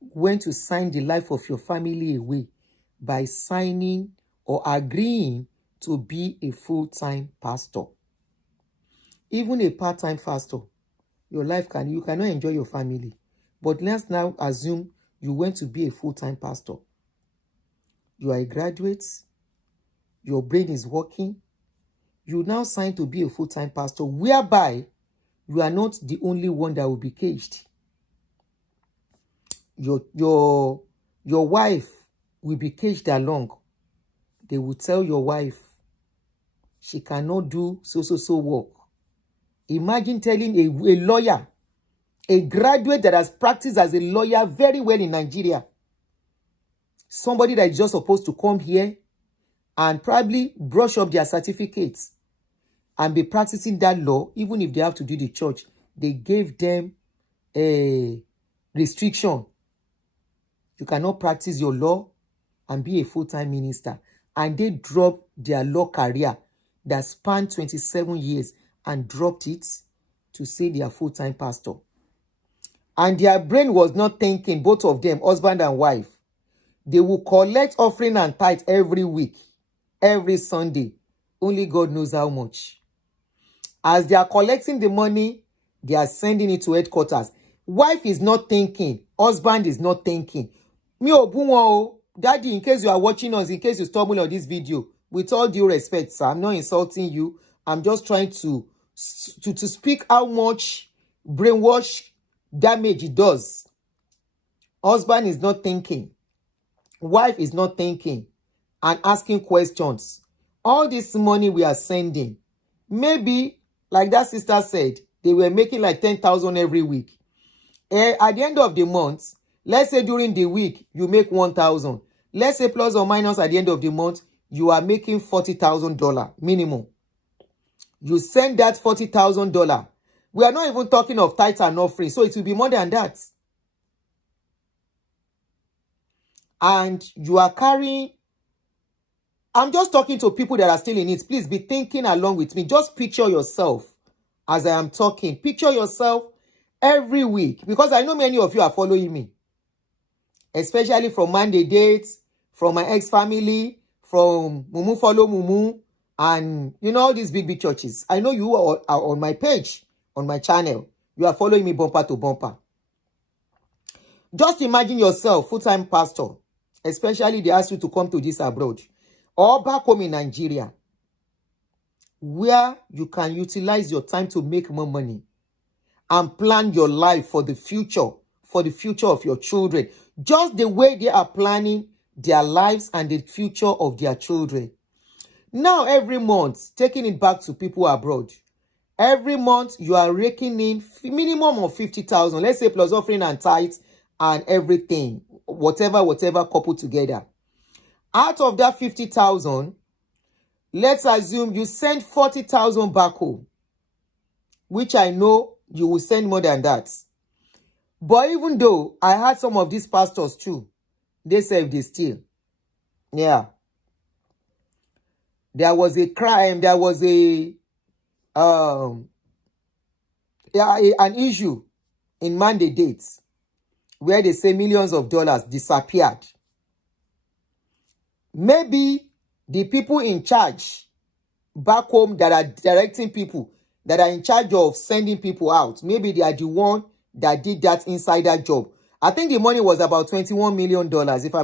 went to sign the life of your family away by signing or agreeing to be a full-time pastor. Even a part-time pastor, your life you cannot enjoy your family. But let's now assume you went to be a full-time pastor. You are a graduate. Your brain is working. You now sign to be a full-time pastor, whereby you are not the only one that will be caged. Your wife will be caged along. They will tell your wife she cannot do so work. Imagine telling a lawyer, a graduate that has practiced as a lawyer very well in Nigeria, somebody that is just supposed to come here and probably brush up their certificates and be practicing that law, even if they have to do the church. They gave them a restriction. You cannot practice your law and be a full-time minister. And they dropped their law career that spanned 27 years and dropped it to say they are full-time pastor. And their brain was not thinking, both of them, husband and wife. They will collect offering and tithe every week, every Sunday. Only God knows how much. As they are collecting the money, they are sending it to headquarters. Wife is not thinking. Husband is not thinking. Daddy, in case you are watching us, in case you stumble on this video, with all due respect, sir, I'm not insulting you. I'm just trying to speak how much brainwash damage it does. Husband is not thinking. Wife is not thinking and asking questions. All this money we are sending, maybe, like that sister said, they were making like 10,000 every week. At the end of the month, let's say during the week, you make 1,000. Let's say plus or minus at the end of the month, you are making $40,000 minimum. You send that $40,000. We are not even talking of tithe and offering, so it will be more than that. And you are carrying I'm just talking to people that are still in it. Please be thinking along with me. Just picture yourself as I am talking. Picture yourself every week, because I know many of you are following me, especially from Monday Dates, from my ex-family, from Mumu Follow Mumu, and all these big churches. I know you are on my page, on my channel. You are following me bumper to bumper. Just imagine yourself, full-time pastor, especially they ask you to come to this abroad, or back home in Nigeria, where you can utilize your time to make more money and plan your life for the future of your children, just the way they are planning their lives and the future of their children. Now, every month, taking it back to people abroad, every month you are raking in minimum of 50,000, let's say plus offering and tithes and everything, whatever coupled together. Out of that 50,000, let's assume you send 40,000 back home, which I know you will send more than that. But even though I had some of these pastors too, they said they steal. Yeah. There was a crime, there was an issue in Monday Dates where they say millions of dollars disappeared. Maybe the people in charge back home that are directing people, that are in charge of sending people out, maybe they are the one that did that insider job. I think the money was about $21 million, if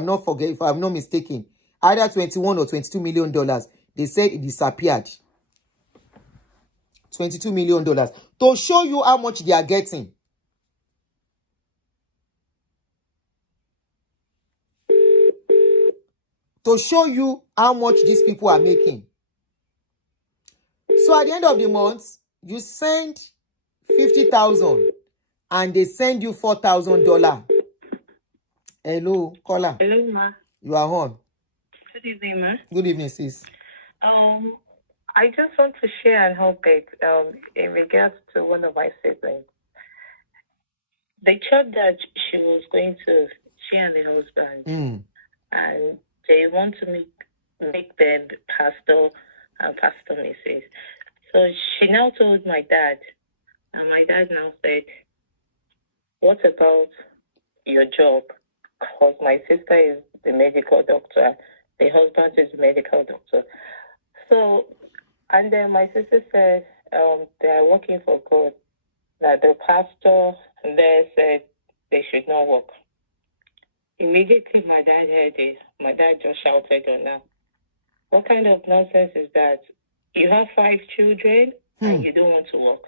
I'm not mistaken. Either 21 or $22 million. They said it disappeared. $22 million. To show you how much they are getting. To show you how much these people are making. So at the end of the month, you send 50,000 and they send you $4,000. Hello, caller. Hello, ma. You are on. Good evening, ma. Good evening, sis. I just want to share an update in regards to one of my siblings. The church that she was going to, she and the husband, and they want to make them pastor and pastor Mrs. So she now told my dad, and my dad now said, what about your job? Because my sister is the medical doctor, the husband is the medical doctor. So, and then my sister said they are working for God, that the pastor there said they should not work. Immediately my dad heard it. My dad just shouted on her. What kind of nonsense is that? You have 5 children and you don't want to work.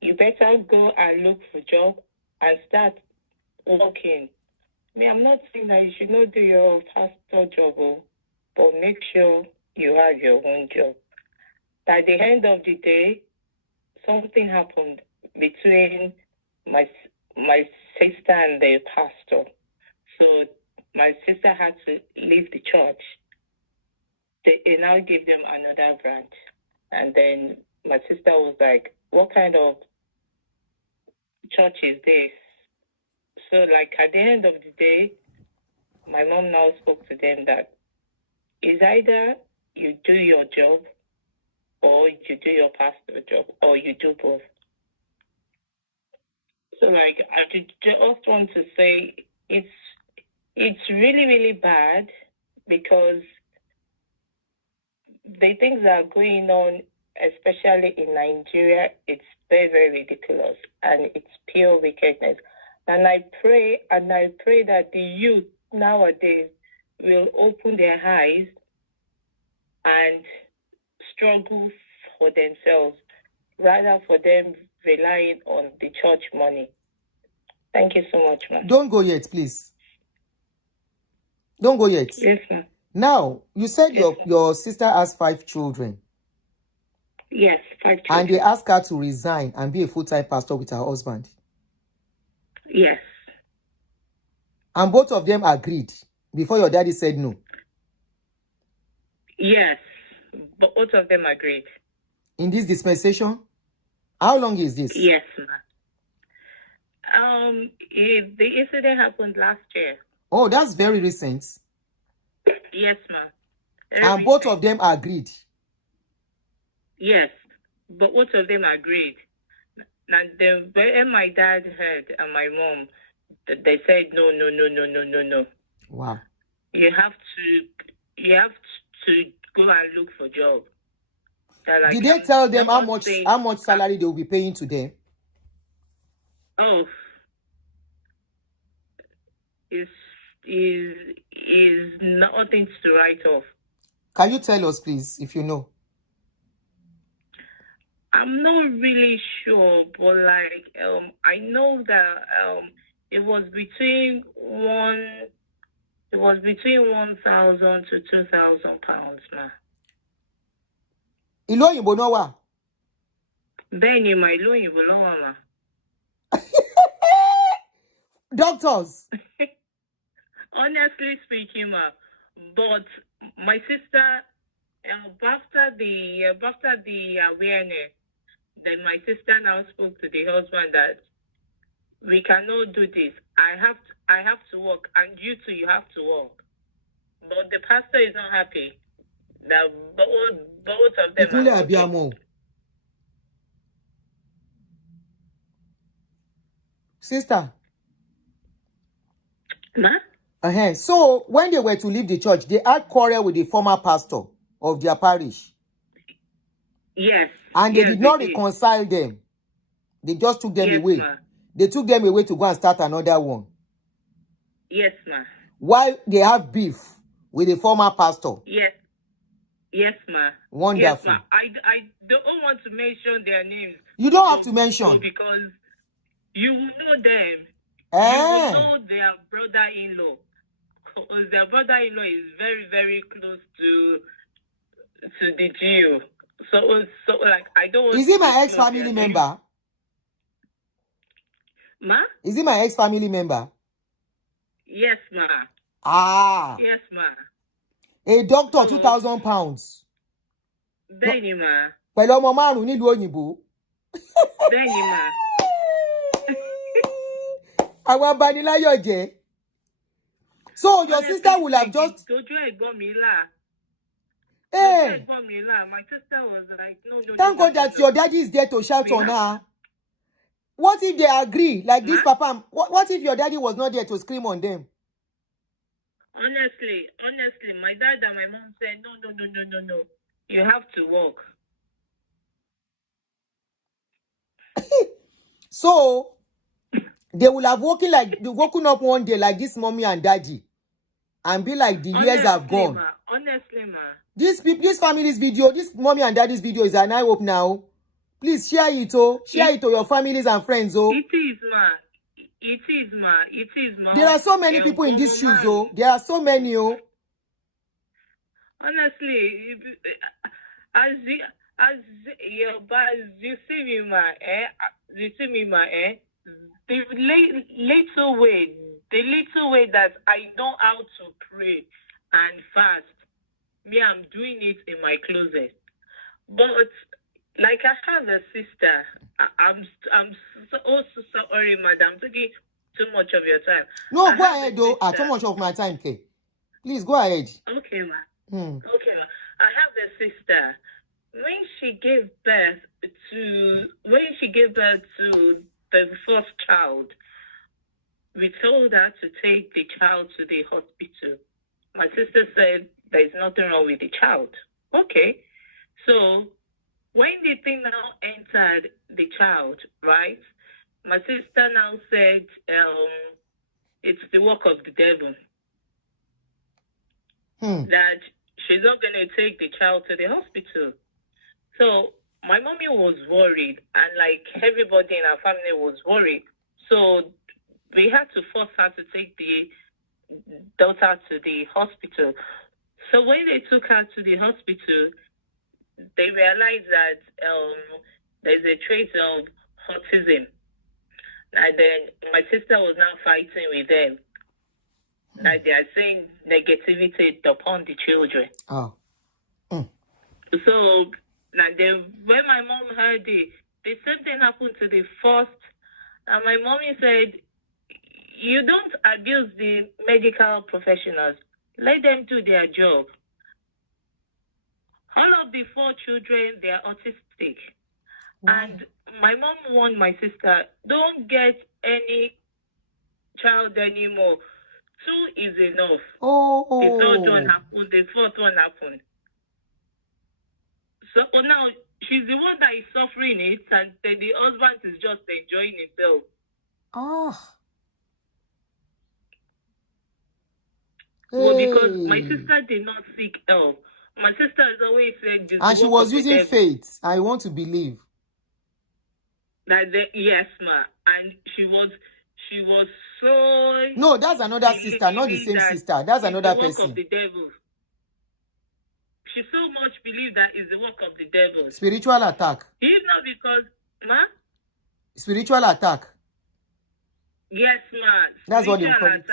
You better go and look for a job and start working. I'm not saying that you should not do your pastor job, but make sure you have your own job. At the end of the day, something happened between my sister and the pastor. So my sister had to leave the church. They now give them another branch. And then my sister was like, what kind of church is this? So like at the end of the day, my mom now spoke to them that it's either you do your job or you do your pastor job or you do both. So like I just want to say it's really, really bad because the things that are going on, especially in Nigeria, it's very, very ridiculous and it's pure wickedness. And I pray that the youth nowadays will open their eyes and struggle for themselves rather for them relying on the church money. Thank you so much, ma'am. Don't go yet, please. Don't go yet. Yes, ma'am. Now, you said your sister has 5 children. Yes, 5 children. And they asked her to resign and be a full-time pastor with her husband. Yes. And both of them agreed before your daddy said no. Yes, but both of them agreed. In this dispensation? How long is this? Yes, ma'am. The incident happened last year. Oh, that's very recent. Yes, ma'am. And both of them agreed. Yes, but both of them agreed. And then when my dad heard and my mom, they said no. Wow. You have to go and look for job. Like, did they tell them how saying, much salary they will be paying to them? Oh, is nothing to write off. Can you tell us, please, if you know? I'm not really sure, but like I know that it was between 1,000 to 2,000 pounds, ma. Ìlú òyìnbó náà wà. Bẹ́ẹ̀ni, ma, ìlú òyìnbó ló wà, ma. Doctors. Honestly speaking, ma, but my sister, after the awareness, then my sister now spoke to the husband that we cannot do this. I have to work, and you too, you have to work. But the pastor is not happy that both of them are working. Sister. Ma? So when they were to leave the church, they had quarrel with the former pastor of their parish. Yes. And they did not reconcile them. They just took them away. Ma. They took them away to go and start another one. Yes, ma. Why they have beef with the former pastor? Yes. Yes, ma. Wonderful. Yes, ma. I don't want to mention their names. You don't have to mention. Because you will know them. You will know their brother-in-law. Because their brother-in-law is very, very close to the Jew. So like, I don't want. Is he my ex-family member? Ma? Is he my ex-family member? Yes, ma. Ah. Yes, ma. A doctor, 2,000 pounds. Bẹ́ẹ̀ni, ma. Pẹ̀lú ọmọ márùn-ún nílùú òyìnbó. Bẹ́ẹ̀ni, ma. Àwọn abaniláyọ̀ jẹ́. So your sister will have just. Hey. My sister was like, no. Thank God that your daddy is there to shout on her. What if they agree? Like this, Papa. What if your daddy was not there to scream on them? Honestly, my dad and my mom said, no. You have to work. So they will have woken up one day like this mommy and daddy and be like, the years have gone. Honestly, ma. This family's video, this mommy and daddy's video is an eye opener now. Please share it, Share it to your families and friends, It is, ma. There are so many people in these shoes, There are so many, Honestly, as you see me, ma, the little way that I know how to pray and fast, I'm doing it in my closet. But like I have a sister, I'm so sorry, madam, taking too much of your time. No, go ahead, though. Too much of my time, Kay. Please go ahead. Okay, ma. Okay, ma. I have a sister. When she gave birth to the first child, we told her to take the child to the hospital. My sister said there's nothing wrong with the child. Okay. So when the thing now entered the child, right? My sister now said it's the work of the devil. That she's not going to take the child to the hospital. So my mommy was worried, and like everybody in our family was worried. So we had to force her to take the daughter to the hospital. So when they took her to the hospital, they realized that there's a trait of autism. And then my sister was now fighting with them. Like they are saying negativity upon the children. Oh. So like when my mom heard it, the same thing happened to the first. And my mommy said, you don't abuse the medical professionals. Let them do their job. All of the 4 children, they are autistic. Wow. And my mom warned my sister, don't get any child anymore. 2 is enough. The 3rd one happened, the 4th one happened. So now she's the one that is suffering it, and then the husband is just enjoying himself. Well, because my sister did not seek help. My sister has always said this. And she was using faith. I want to believe. Yes, ma. And she was so. No, that's another sister, not the same sister. That's another person. person. Of the devil. She so much believed that is the work of the devil. Spiritual attack. If not because, ma. Spiritual attack. Yes, ma. That's what you call it.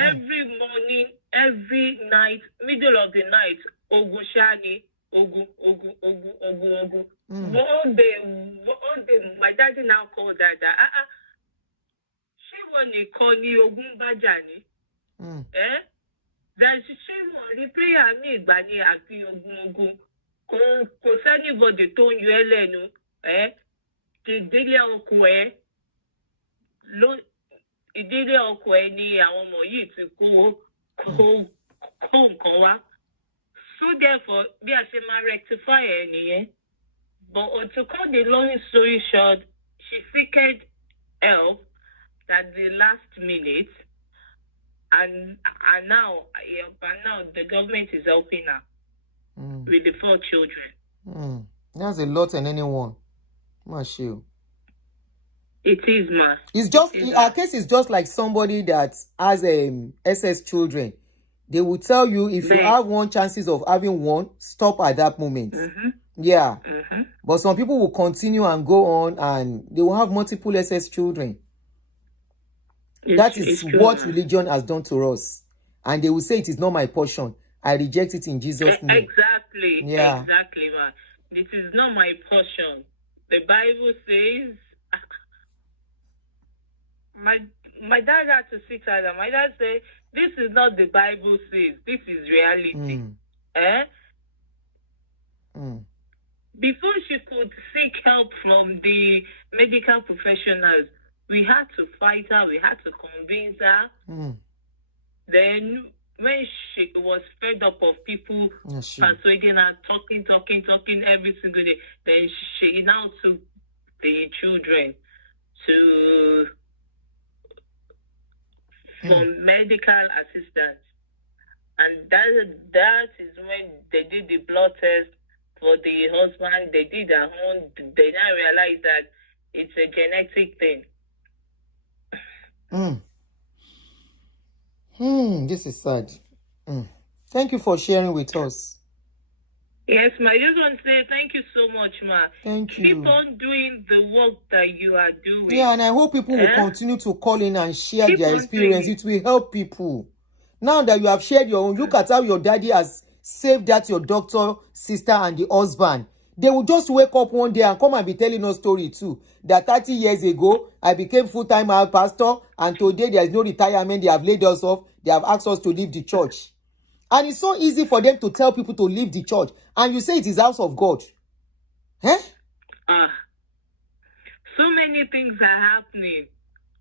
Every morning, every night, middle of the night, Ogun Shani, Ogun. All day, my daddy now called that. She won't call me Ogun Bajani. Then she won't prayer me, Bani Aki Ogun. Cause anybody told you, Elenu, the Delia Okwe, ìdílé ọkọ ẹ ní àwọn ọmọ yìí ti kó nǹkan wá. So therefore, bí a ṣe máa rectify ẹ nìyẹn. But to cut the long story short, she seeked help at the last minute, and now the government is helping her with the 4 children. That's a lot in anyone. Mashu. It is, ma. It's just, our case is just like somebody that has SS children. They will tell you if you have 1 chances of having 1, stop at that moment. Yeah. But some people will continue and go on, and they will have multiple SS children. That is what religion has done to us. And they will say it is not my portion. I reject it in Jesus' name. Exactly. Yeah. Exactly, ma. It is not my portion. The Bible says... My dad had to sit down. My dad said, this is not the Bible says. This is reality. Before she could seek help from the medical professionals, we had to fight her. We had to convince her. Then when she was fed up of people persuading her, talking every single day, then she now took the children to... for medical assistance, and that is when they did the blood test for the husband. They did their own. They now realize that it's a genetic thing. This is sad. Thank you for sharing with us. Yes, ma. I just want to say thank you so much, ma. Thank you. Keep on doing the work that you are doing. Yeah, and I hope people will continue to call in and share their experience. It will help people. Now that you have shared your own, look at how your daddy has saved that your doctor, sister, and the husband. They will just wake up one day and come and be telling us story too. That 30 years ago, I became full-time pastor, and today there is no retirement. They have laid us off. They have asked us to leave the church. And it's so easy for them to tell people to leave the church. And you say it is house of God. So many things are happening.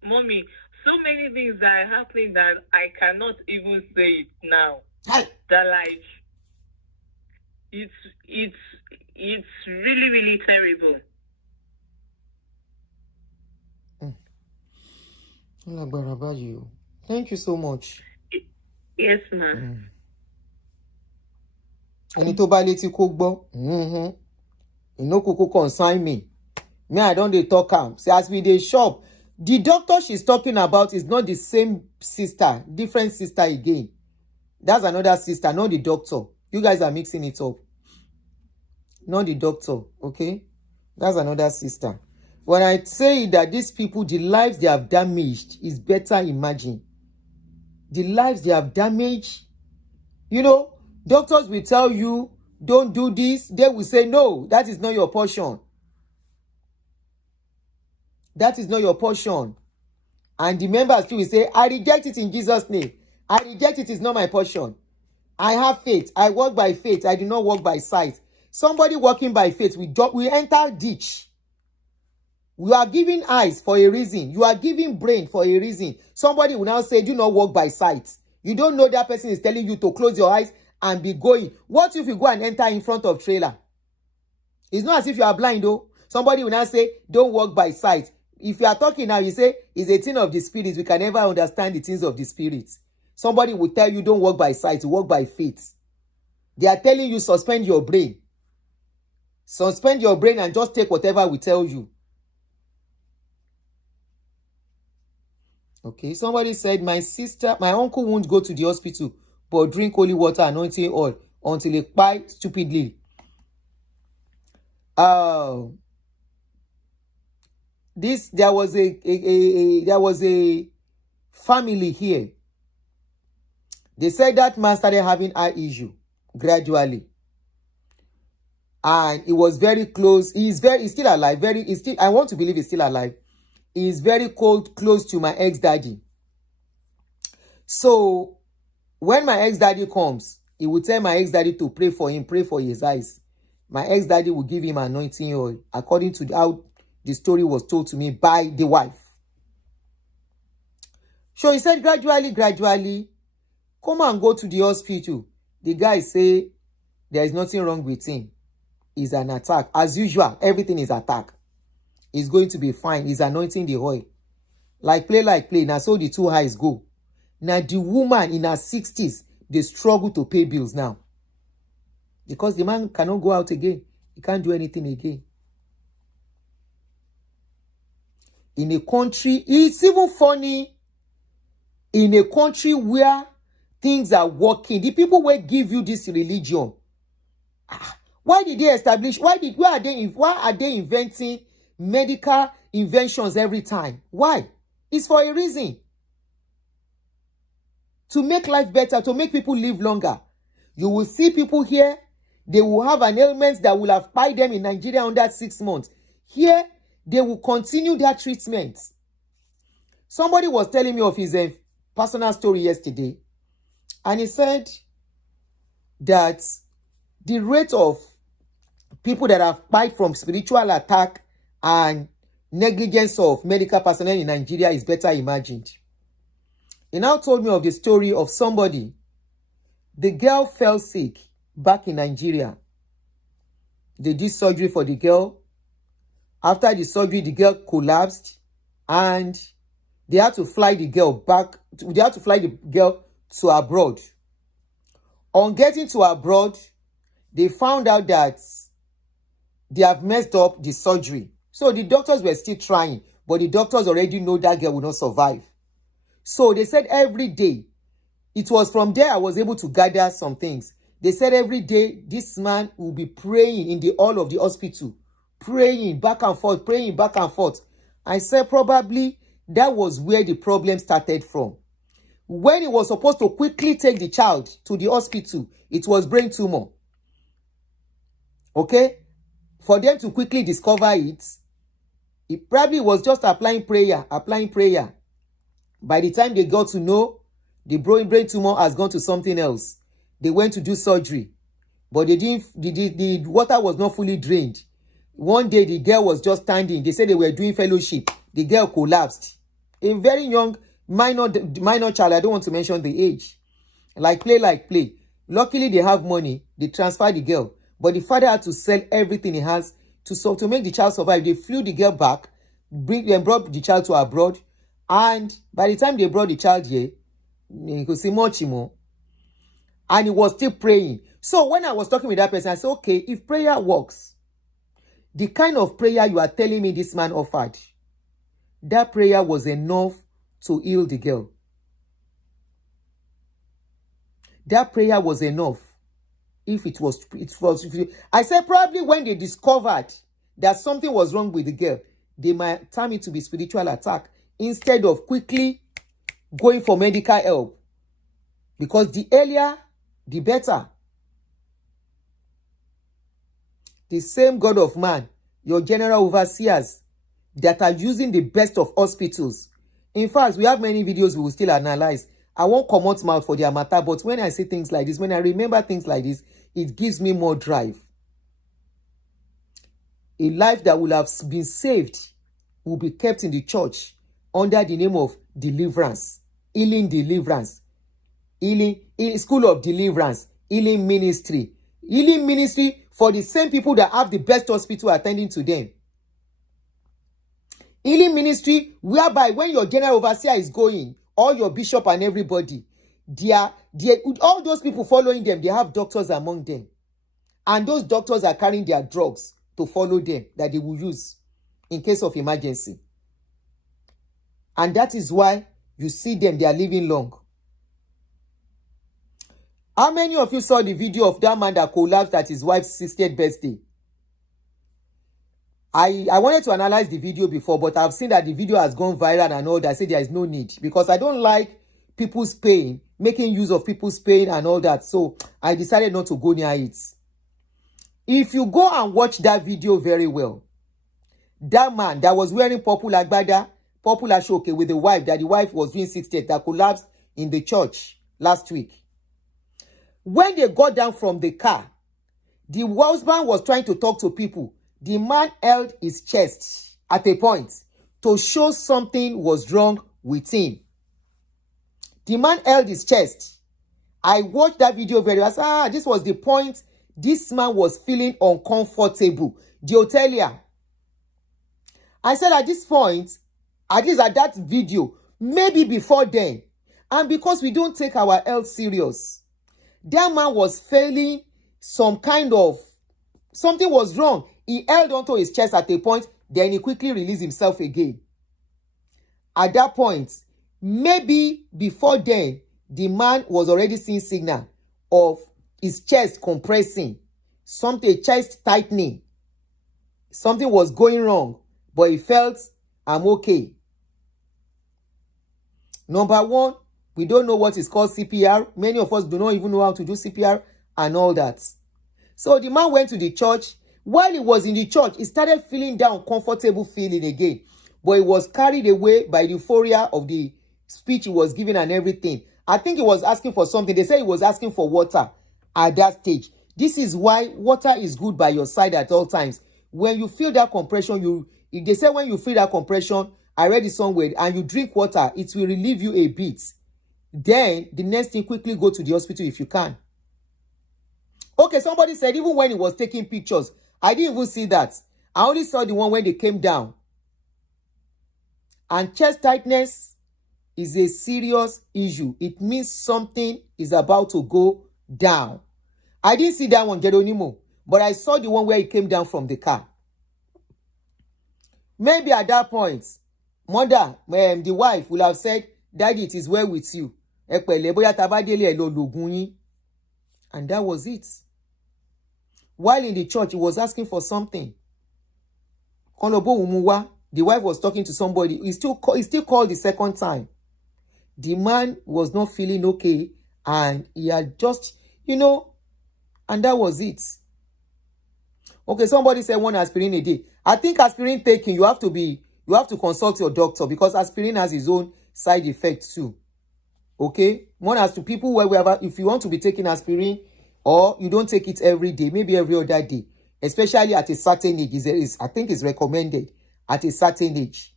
Mommy, so many things are happening that I cannot even say it now. That like, it's really, really terrible. Thank you so much. Yes, ma'am. Ẹni tó bá létí kó gbọ́. No koko consign me. Me, I don't dey talk am. Say as we dey shop, the doctor she's talking about is not the same sister, different sister again. That's another sister, not the doctor. You guys are mixing it up. Not the doctor, okay? That's another sister. When I say that these people, the lives they have damaged is better imagine. The lives they have damaged, you know, doctors will tell you, don't do this. They will say, no, that is not your portion. That is not your portion. And the members too will say, I reject it in Jesus' name. I reject it, it's not my portion. I have faith. I walk by faith. I do not walk by sight. Somebody walking by faith, we enter ditch. You are giving eyes for a reason. You are giving brain for a reason. Somebody will now say, do not walk by sight. You don't know that person is telling you to close your eyes and be going. What if you go and enter in front of trailer? It's not as if you are blind though. Somebody will now say, don't walk by sight. If you are talking now, you say, it's a thing of the spirit. We can never understand the things of the spirit. Somebody will tell you, don't walk by sight, walk by faith. They are telling you, suspend your brain. Suspend your brain and just take whatever we tell you. Okay, somebody said, my uncle won't go to the hospital, but drink holy water, anointing oil, until he cry stupidly. There was a family here. They said that man started having eye issue gradually. And it was very close. He's still alive. I want to believe he's still alive. He's very close to my ex-daddy. So when my ex-daddy comes, he will tell my ex-daddy to pray for him, pray for his eyes. My ex-daddy will give him anointing oil, according to how the story was told to me by the wife. So he said, gradually, come and go to the hospital. The guy say there is nothing wrong with him. It's an attack. As usual, everything is attack. He's going to be fine. He's anointing the oil. Like play. Now so the two eyes go. Now the woman in her 60s, they struggle to pay bills now. Because the man cannot go out again. He can't do anything again. In a country, it's even funny. In a country where things are working, the people will give you this religion. Why did they establish? Why are they inventing medical inventions every time? Why? It's for a reason. To make life better, to make people live longer. You will see people here, they will have an ailment that will have pied them in Nigeria under 6 months. Here, they will continue their treatment. Somebody was telling me of his personal story yesterday, and he said that the rate of people that have died from spiritual attack and negligence of medical personnel in Nigeria is better imagined. He now told me of the story of somebody. The girl fell sick back in Nigeria. They did surgery for the girl. After the surgery, the girl collapsed and they had to fly the girl back. They had to fly the girl to abroad. On getting to abroad, they found out that they have messed up the surgery. So the doctors were still trying, but the doctors already know that girl will not survive. So they said every day, it was from there I was able to gather some things. They said every day, this man will be praying in the hall of the hospital, praying back and forth, praying back and forth. I said probably that was where the problem started from. When he was supposed to quickly take the child to the hospital, it was brain tumor. Okay? For them to quickly discover it, it probably was just applying prayer. By the time they got to know, the brain tumor has gone to something else. They went to do surgery, but the water was not fully drained. One day, the girl was just standing. They said they were doing fellowship. The girl collapsed. A very young, minor child. I don't want to mention the age. Like play. Luckily, they have money. They transferred the girl. But the father had to sell everything he has to make the child survive. They flew the girl back, brought the child to abroad. And by the time they brought the child here, you could see much more. And he was still praying. So when I was talking with that person, I said, okay, if prayer works, the kind of prayer you are telling me this man offered, that prayer was enough to heal the girl. That prayer was enough. I said probably when they discovered that something was wrong with the girl, they might turn it to be spiritual attack instead of quickly going for medical help. Because the earlier, the better. The same God of man, your general overseers that are using the best of hospitals. In fact, we have many videos we will still analyze I won't come out mouth for their matter, but when I say things like this, when I remember things like this, it gives me more drive. A life that will have been saved will be kept in the church under the name of deliverance, healing deliverance, healing school of deliverance, healing ministry for the same people that have the best hospital attending to them. Healing ministry whereby when your general overseer is going, or your bishop and everybody, all those people following them, they have doctors among them. And those doctors are carrying their drugs to follow them that they will use in case of emergency. And that is why you see them, they are living long. How many of you saw the video of that man that collapsed at his wife's 60th birthday? I wanted to analyze the video before, but I've seen that the video has gone viral and all that. I say there is no need, because I don't like people's pain, making use of people's pain and all that. So I decided not to go near it. If you go and watch that video very well, that man that was wearing purple agbada, purple ashoke with the wife, that the wife was doing 60th, that collapsed in the church last week. When they got down from the car, the husband was trying to talk to people. The man held his chest at a point to show something was wrong with him. The man held his chest. I watched that video very well. This was the point. This man was feeling uncomfortable. The hotelier. I said at this point, at least at that video, maybe before then, and because we don't take our health serious, that man was feeling some kind of, something was wrong. He held onto his chest at a point, then he quickly released himself again. At that point, maybe before then, the man was already seeing signal of his chest compressing, something, chest tightening. Something was going wrong, but he felt, I'm okay. Number one, we don't know what is called CPR. Many of us do not even know how to do CPR and all that. So the man went to the church. While he was in the church, he started feeling that uncomfortable feeling again. But he was carried away by the euphoria of the speech he was giving and everything. I think he was asking for something. They say he was asking for water at that stage. This is why water is good by your side at all times. When you feel that compression, they say when you feel that compression, I read it somewhere, and you drink water, it will relieve you a bit. Then the next thing, quickly go to the hospital if you can. Okay, somebody said even when he was taking pictures, I didn't even see that. I only saw the one when they came down. And chest tightness is a serious issue. It means something is about to go down. I didn't see that one, Geronimo, but I saw the one where he came down from the car. Maybe at that point, mother, the wife will have said, Daddy, it is well with you. And that was it. While in the church, he was asking for something. The wife was talking to somebody. He still called the second time. The man was not feeling okay, and he had just, and that was it. Okay, somebody said 1 aspirin a day. I think aspirin taking, you have to consult your doctor, because aspirin has its own side effects too. Okay, one has to people wherever, if you want to be taking aspirin, or you don't take it every day, maybe every other day, especially at a certain age, I think it's recommended at a certain age.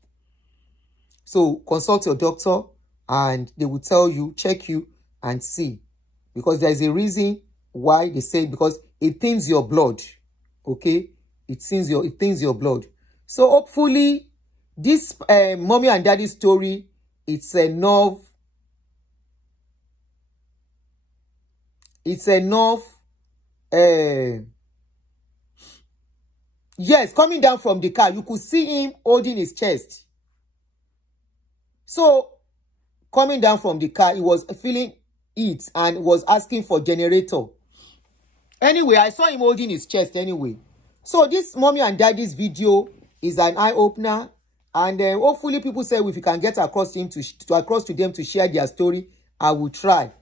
So consult your doctor and they will tell you, check you and see. Because there's a reason why they say, because it thins your blood. Okay? It thins your blood. So hopefully this mommy and daddy story, it's enough. It's enough. Yes, coming down from the car, you could see him holding his chest. So, coming down from the car, he was feeling it and was asking for generator. Anyway, I saw him holding his chest anyway. So, this mommy and daddy's video is an eye-opener. And hopefully people say if you can get across to them to share their story, I will try.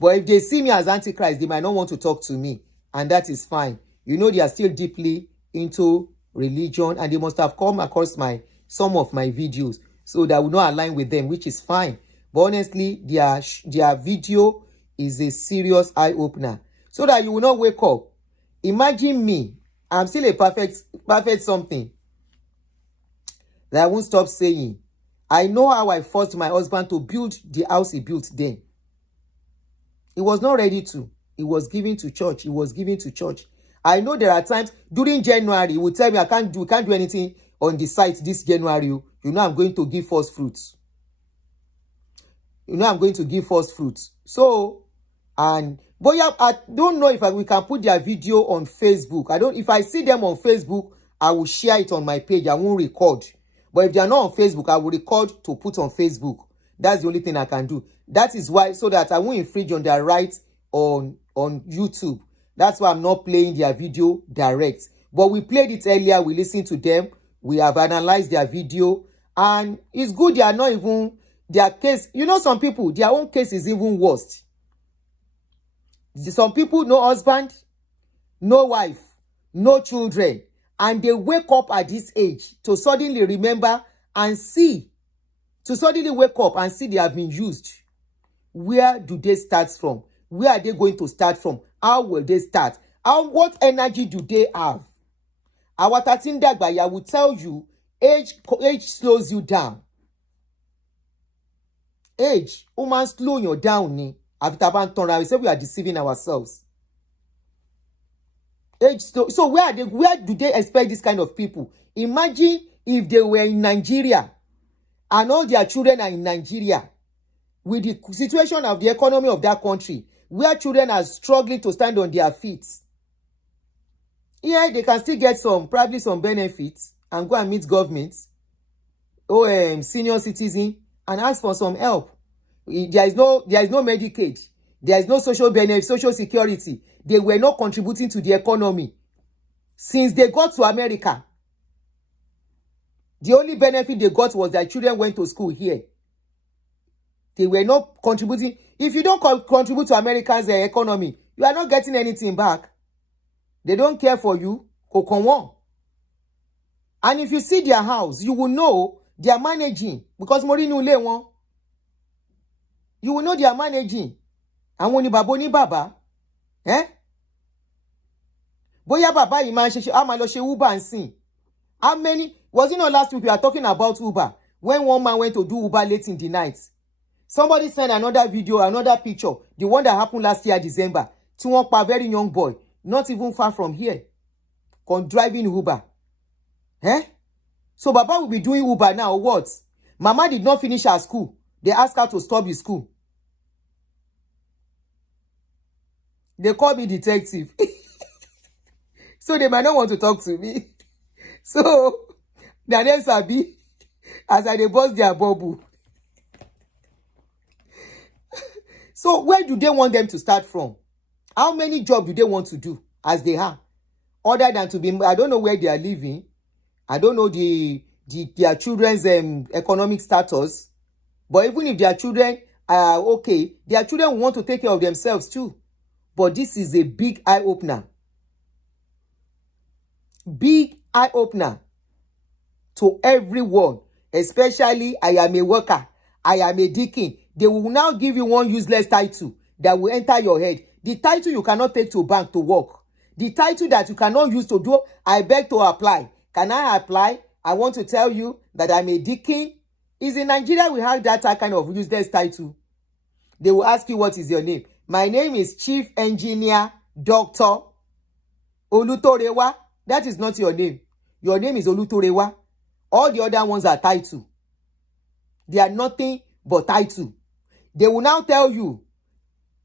But if they see me as Antichrist, they might not want to talk to me. And that is fine. They are still deeply into religion, and they must have come across some of my videos. So that will not align with them, which is fine. But honestly, their video is a serious eye-opener. So that you will not wake up. Imagine me. I'm still a perfect something that I won't stop saying. I know how I forced my husband to build the house he built then. He was not ready to. He was giving to church. He was giving to church. I know there are times during January, he would tell me, I can't do anything on the site this January. You know I'm going to give first fruits. You know I'm going to give first fruits. So, but yeah, I don't know if we can put their video on Facebook. If I see them on Facebook, I will share it on my page. I won't record. But if they are not on Facebook, I will record to put on Facebook. That's the only thing I can do. That is why, so that I won't infringe on their rights on YouTube. That's why I'm not playing their video direct. But we played it earlier. We listened to them. We have analyzed their video. And it's good they are not even, their case, you know, some people, their own case is even worse. Some people, no husband, no wife, no children. And they wake up at this age to suddenly remember and see, to suddenly wake up and see they have been used. Where do they start from? Where are they going to start from? How will they start? What energy do they have? Our 13 Dagbaya will tell you, age slows you down. Age, woman slow you down. We say we are deceiving ourselves. Age slow. So where do they expect this kind of people? Imagine if they were in Nigeria and all their children are in Nigeria with the situation of the economy of that country, where children are struggling to stand on their feet. Yeah, they can still get probably some benefits and go and meet government or senior citizen and ask for some help. There is no Medicaid. There is no social benefit, social security. They were not contributing to the economy. Since they got to America, the only benefit they got was that children went to school here. They were not contributing. If you don't contribute to Americans' economy, you are not getting anything back. They don't care for you. And if you see their house, you will know they are managing. Because Morinu le won. You will know they are managing. And when you baboni baba, Boya baba iman she ama lo she Uber and sing. How many? Was it not last week we are talking about Uber? When one man went to do Uber late in the night. Somebody sent another video, another picture. The one that happened last year, December. To a very young boy. Not even far from here. Driving Uber. So Baba will be doing Uber now or what? Mama did not finish her school. They asked her to stop the school. They call me detective. So they might not want to talk to me. So their names are B. As I they bust their bubble. So where do they want them to start from? How many jobs do they want to do as they have? Other than to be, I don't know where they are living. I don't know their children's economic status. But even if their children are okay, their children want to take care of themselves too. But this is a big eye-opener. Big eye-opener to everyone. Especially, I am a worker. I am a deacon. They will now give you one useless title that will enter your head. The title you cannot take to bank to work. The title that you cannot use to do, I beg to apply. Can I apply? I want to tell you that I'm a deacon. Is in Nigeria we have that kind of useless title. They will ask you what is your name. My name is Chief Engineer Dr. Olutorewa. That is not your name. Your name is Olutorewa. All the other ones are title. They are nothing but title. They will now tell you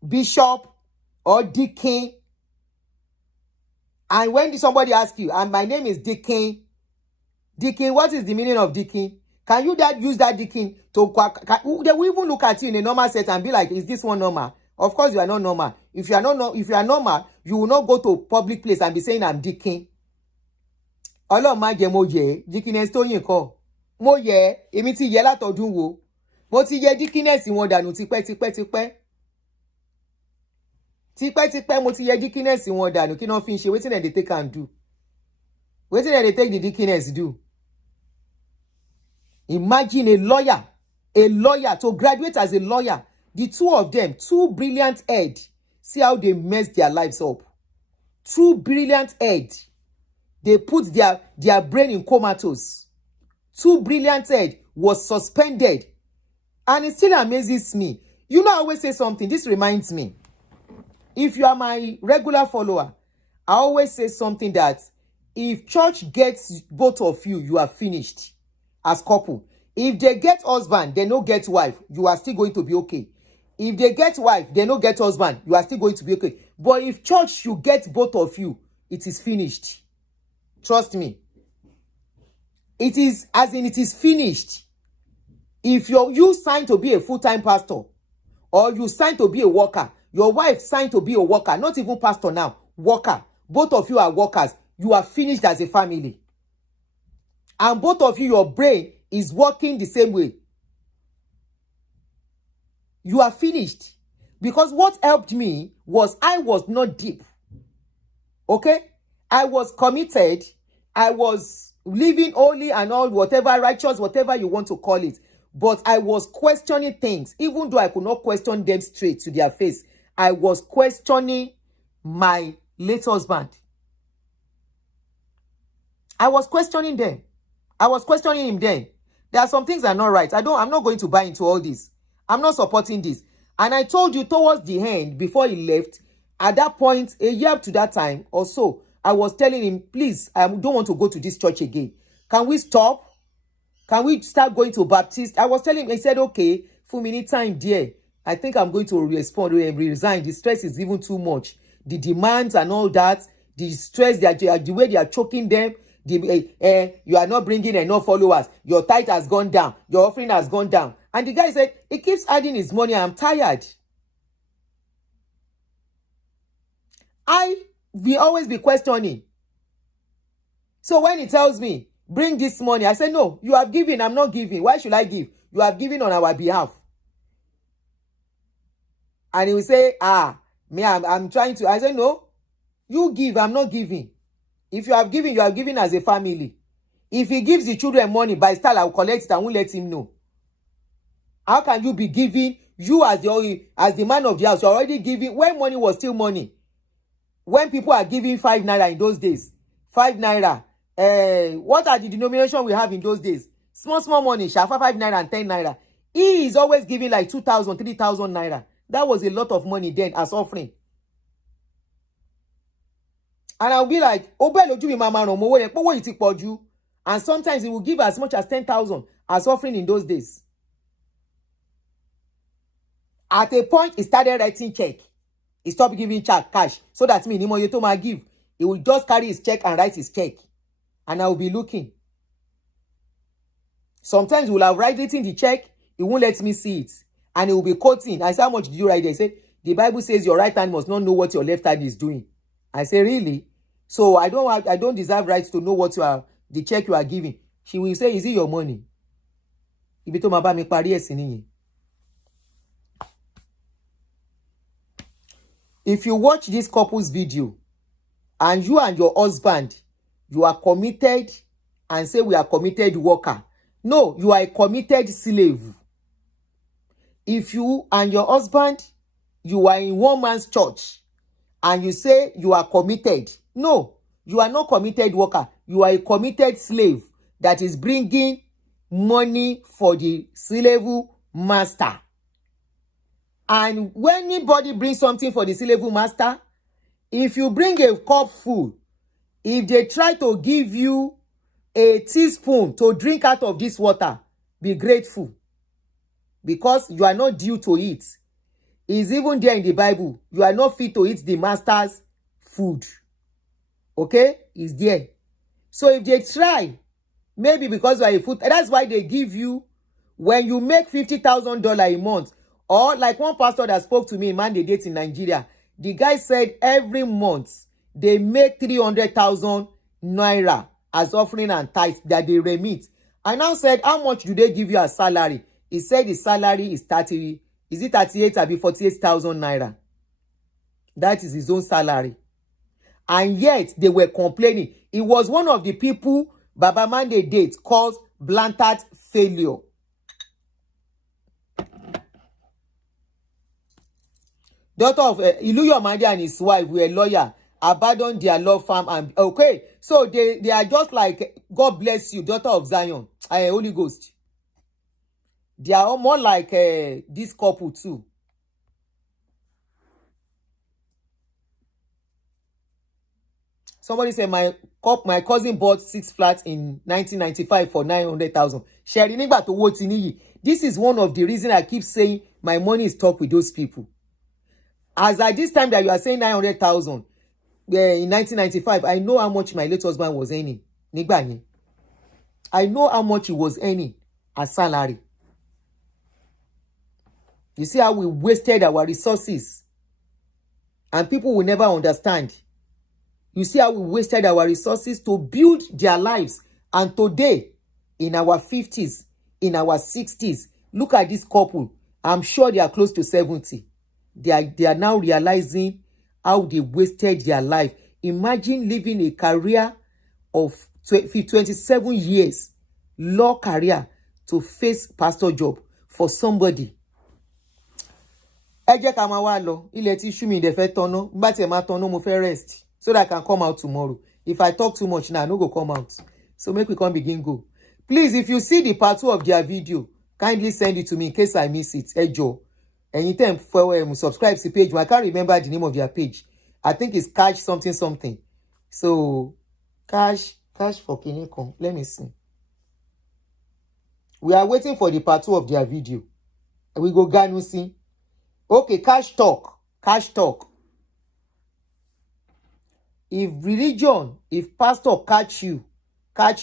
bishop or deacon. And when somebody asks you, and my name is deacon, what is the meaning of deacon? Can you use that deacon to, they will even look at you in a normal set and be like, is this one normal? Of course you are not normal. If you are normal, you will not go to public place and be saying I'm deacon. Ọlọ́run má jẹ́ mo yẹ deaconess Tóyìn kọ́. Mo yẹ, èmi ti yẹ látọdún wo. Mo ti yẹ deaconess wọn dànù tipẹ́. Tipẹ́ mo ti yẹ deaconess wọn dànù kí no fin ṣe wetin dem dey take and do. Wetin dem dey take the deaconess do. Imagine a lawyer a lawyer, to graduate as a lawyer. The two of them, two brilliant heads. See how they messed their lives up. Two brilliant heads. They put their brain in comatose. Two brilliant heads was suspended. And it still amazes me. You know, I always say something. This reminds me. If you are my regular follower, I always say something that if church gets both of you, you are finished as couple. If they get husband, they no get wife, you are still going to be okay. If they get wife, they no get husband, you are still going to be okay. But if church, you get both of you, it is finished. Trust me. It is, as in it is finished. If you sign to be a full-time pastor, or you sign to be a worker, your wife signed to be a worker, not even pastor now, worker. Both of you are workers. You are finished as a family. And both of you, your brain is working the same way. You are finished. Because what helped me was I was not deep. Okay? I was committed. I was living holy and all, whatever, righteous, whatever you want to call it. But I was questioning things. Even though I could not question them straight to their face, I was questioning my late husband. I was questioning them. I was questioning him then. There are some things that are not right. I'm not going to buy into all this. I'm not supporting this. And I told you towards the end, before he left, at that point, a year to that time or so, I was telling him, please, I don't want to go to this church again. Can we stop? Can we start going to Baptist? I was telling him, he said, okay, for me, time, dear. I think I'm going to resign. The stress is even too much. The demands and all that, the stress, the way they are choking them, you are not bringing enough followers. Your tithe has gone down. Your offering has gone down. And the guy said, he keeps adding his money. I'm tired. I will always be questioning. So when he tells me, bring this money, I say, no, you have given. I'm not giving. Why should I give? You have given on our behalf. And he will say, I'm trying to. I say, no, you give. I'm not giving. If you have given, you have given as a family. If he gives the children money, by style, I will collect it and won't let him know. How can you be giving? You as the man of the house, you're already giving. When money was still money. When people are giving 5 naira in those days. 5 naira. What are the denomination we have in those days? Small money. Shafa 5 naira and 10 naira. He is always giving like 2,000, 3,000 naira. That was a lot of money then as offering. And I'll be like, and sometimes he will give as much as 10,000 as offering in those days. At a point, he started writing check. He stopped giving cash. So that means Nimo give. He will just carry his check and write his check. And I will be looking. Sometimes he will have written the check. He won't let me see it. And he will be quoting. I say, how much did you write there? He said, the Bible says your right hand must not know what your left hand is doing. I say, really? So I don't deserve rights to know what the check you are giving. She will say, is it your money? If you watch this couple's video and you and your husband, you are committed and say we are committed worker. No, you are a committed slave. If you and your husband, you are in one man's church and you say you are committed. No, you are not committed worker. You are a committed slave that is bringing money for the slave master. And when anybody brings something for the slave master, if you bring a cup full, if they try to give you a teaspoon to drink out of this water, be grateful. Because you are not due to eat. It's even there in the Bible. You are not fit to eat the master's food. Okay? It's there. So if they try, maybe because you are a food, that's why they give you, when you make $50,000 a month, or like one pastor that spoke to me in Monday Dates in Nigeria, the guy said every month they make 300,000 naira as offering and tithe that they remit. I now said, how much do they give you as salary? He said the salary is 38 or 48,000 naira. That is his own salary. And yet they were complaining. It was one of the people Baba Monday Dates calls blanket failure. daughter of Iluyomade and his wife were a lawyer, abandoned their law firm and okay, so they are just like God bless you, daughter of Zion, Holy Ghost. They are more like this couple too. Somebody said my cousin bought 6 flats in 1995 for 900,000. Sherry nígbà tó wó ti níyì. This is one of the reasons I keep saying my money is stuck with those people. As at this time that you are saying 900,000 in 1995, I know how much my late husband was earning. Nígbà yẹn. I know how much he was earning as salary. You see how we wasted our resources. And people will never understand. You see how we wasted our resources to build their lives. And today, in our 50s, in our 60s, look at this couple. I'm sure they are close to 70. They are now realizing how they wasted their life. Imagine living a career of 27 years, law career, to face pastor job for somebody. Ẹ jẹ́ ká máa wá lọ. Ilẹ̀ tí ṣú mi dẹ̀ fẹ́ tọ́nà. Bá tiẹ̀ máa tọ́nà mo fẹ́ rest so that I can come out tomorrow. If I talk too much now, I no go come out. So make we come begin go. Please, if you see the part 2 of their video, kindly send it to me in case I miss it. Ẹ jọ̀ọ́. Anytime for subscribe to the page. I can't remember the name of their page. I think it's Cash something. So Cash for Kinikon. Let me see. We are waiting for the part 2 of their video. We go Ganu see. Okay, Cash talk. If pastor catch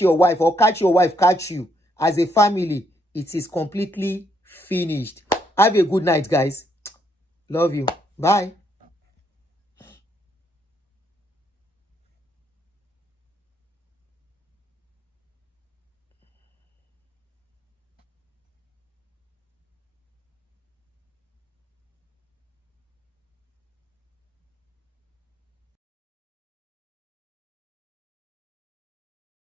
your wife, or catch your wife catch you as a family, it is completely finished. Have a good night, guys. Love you. Bye.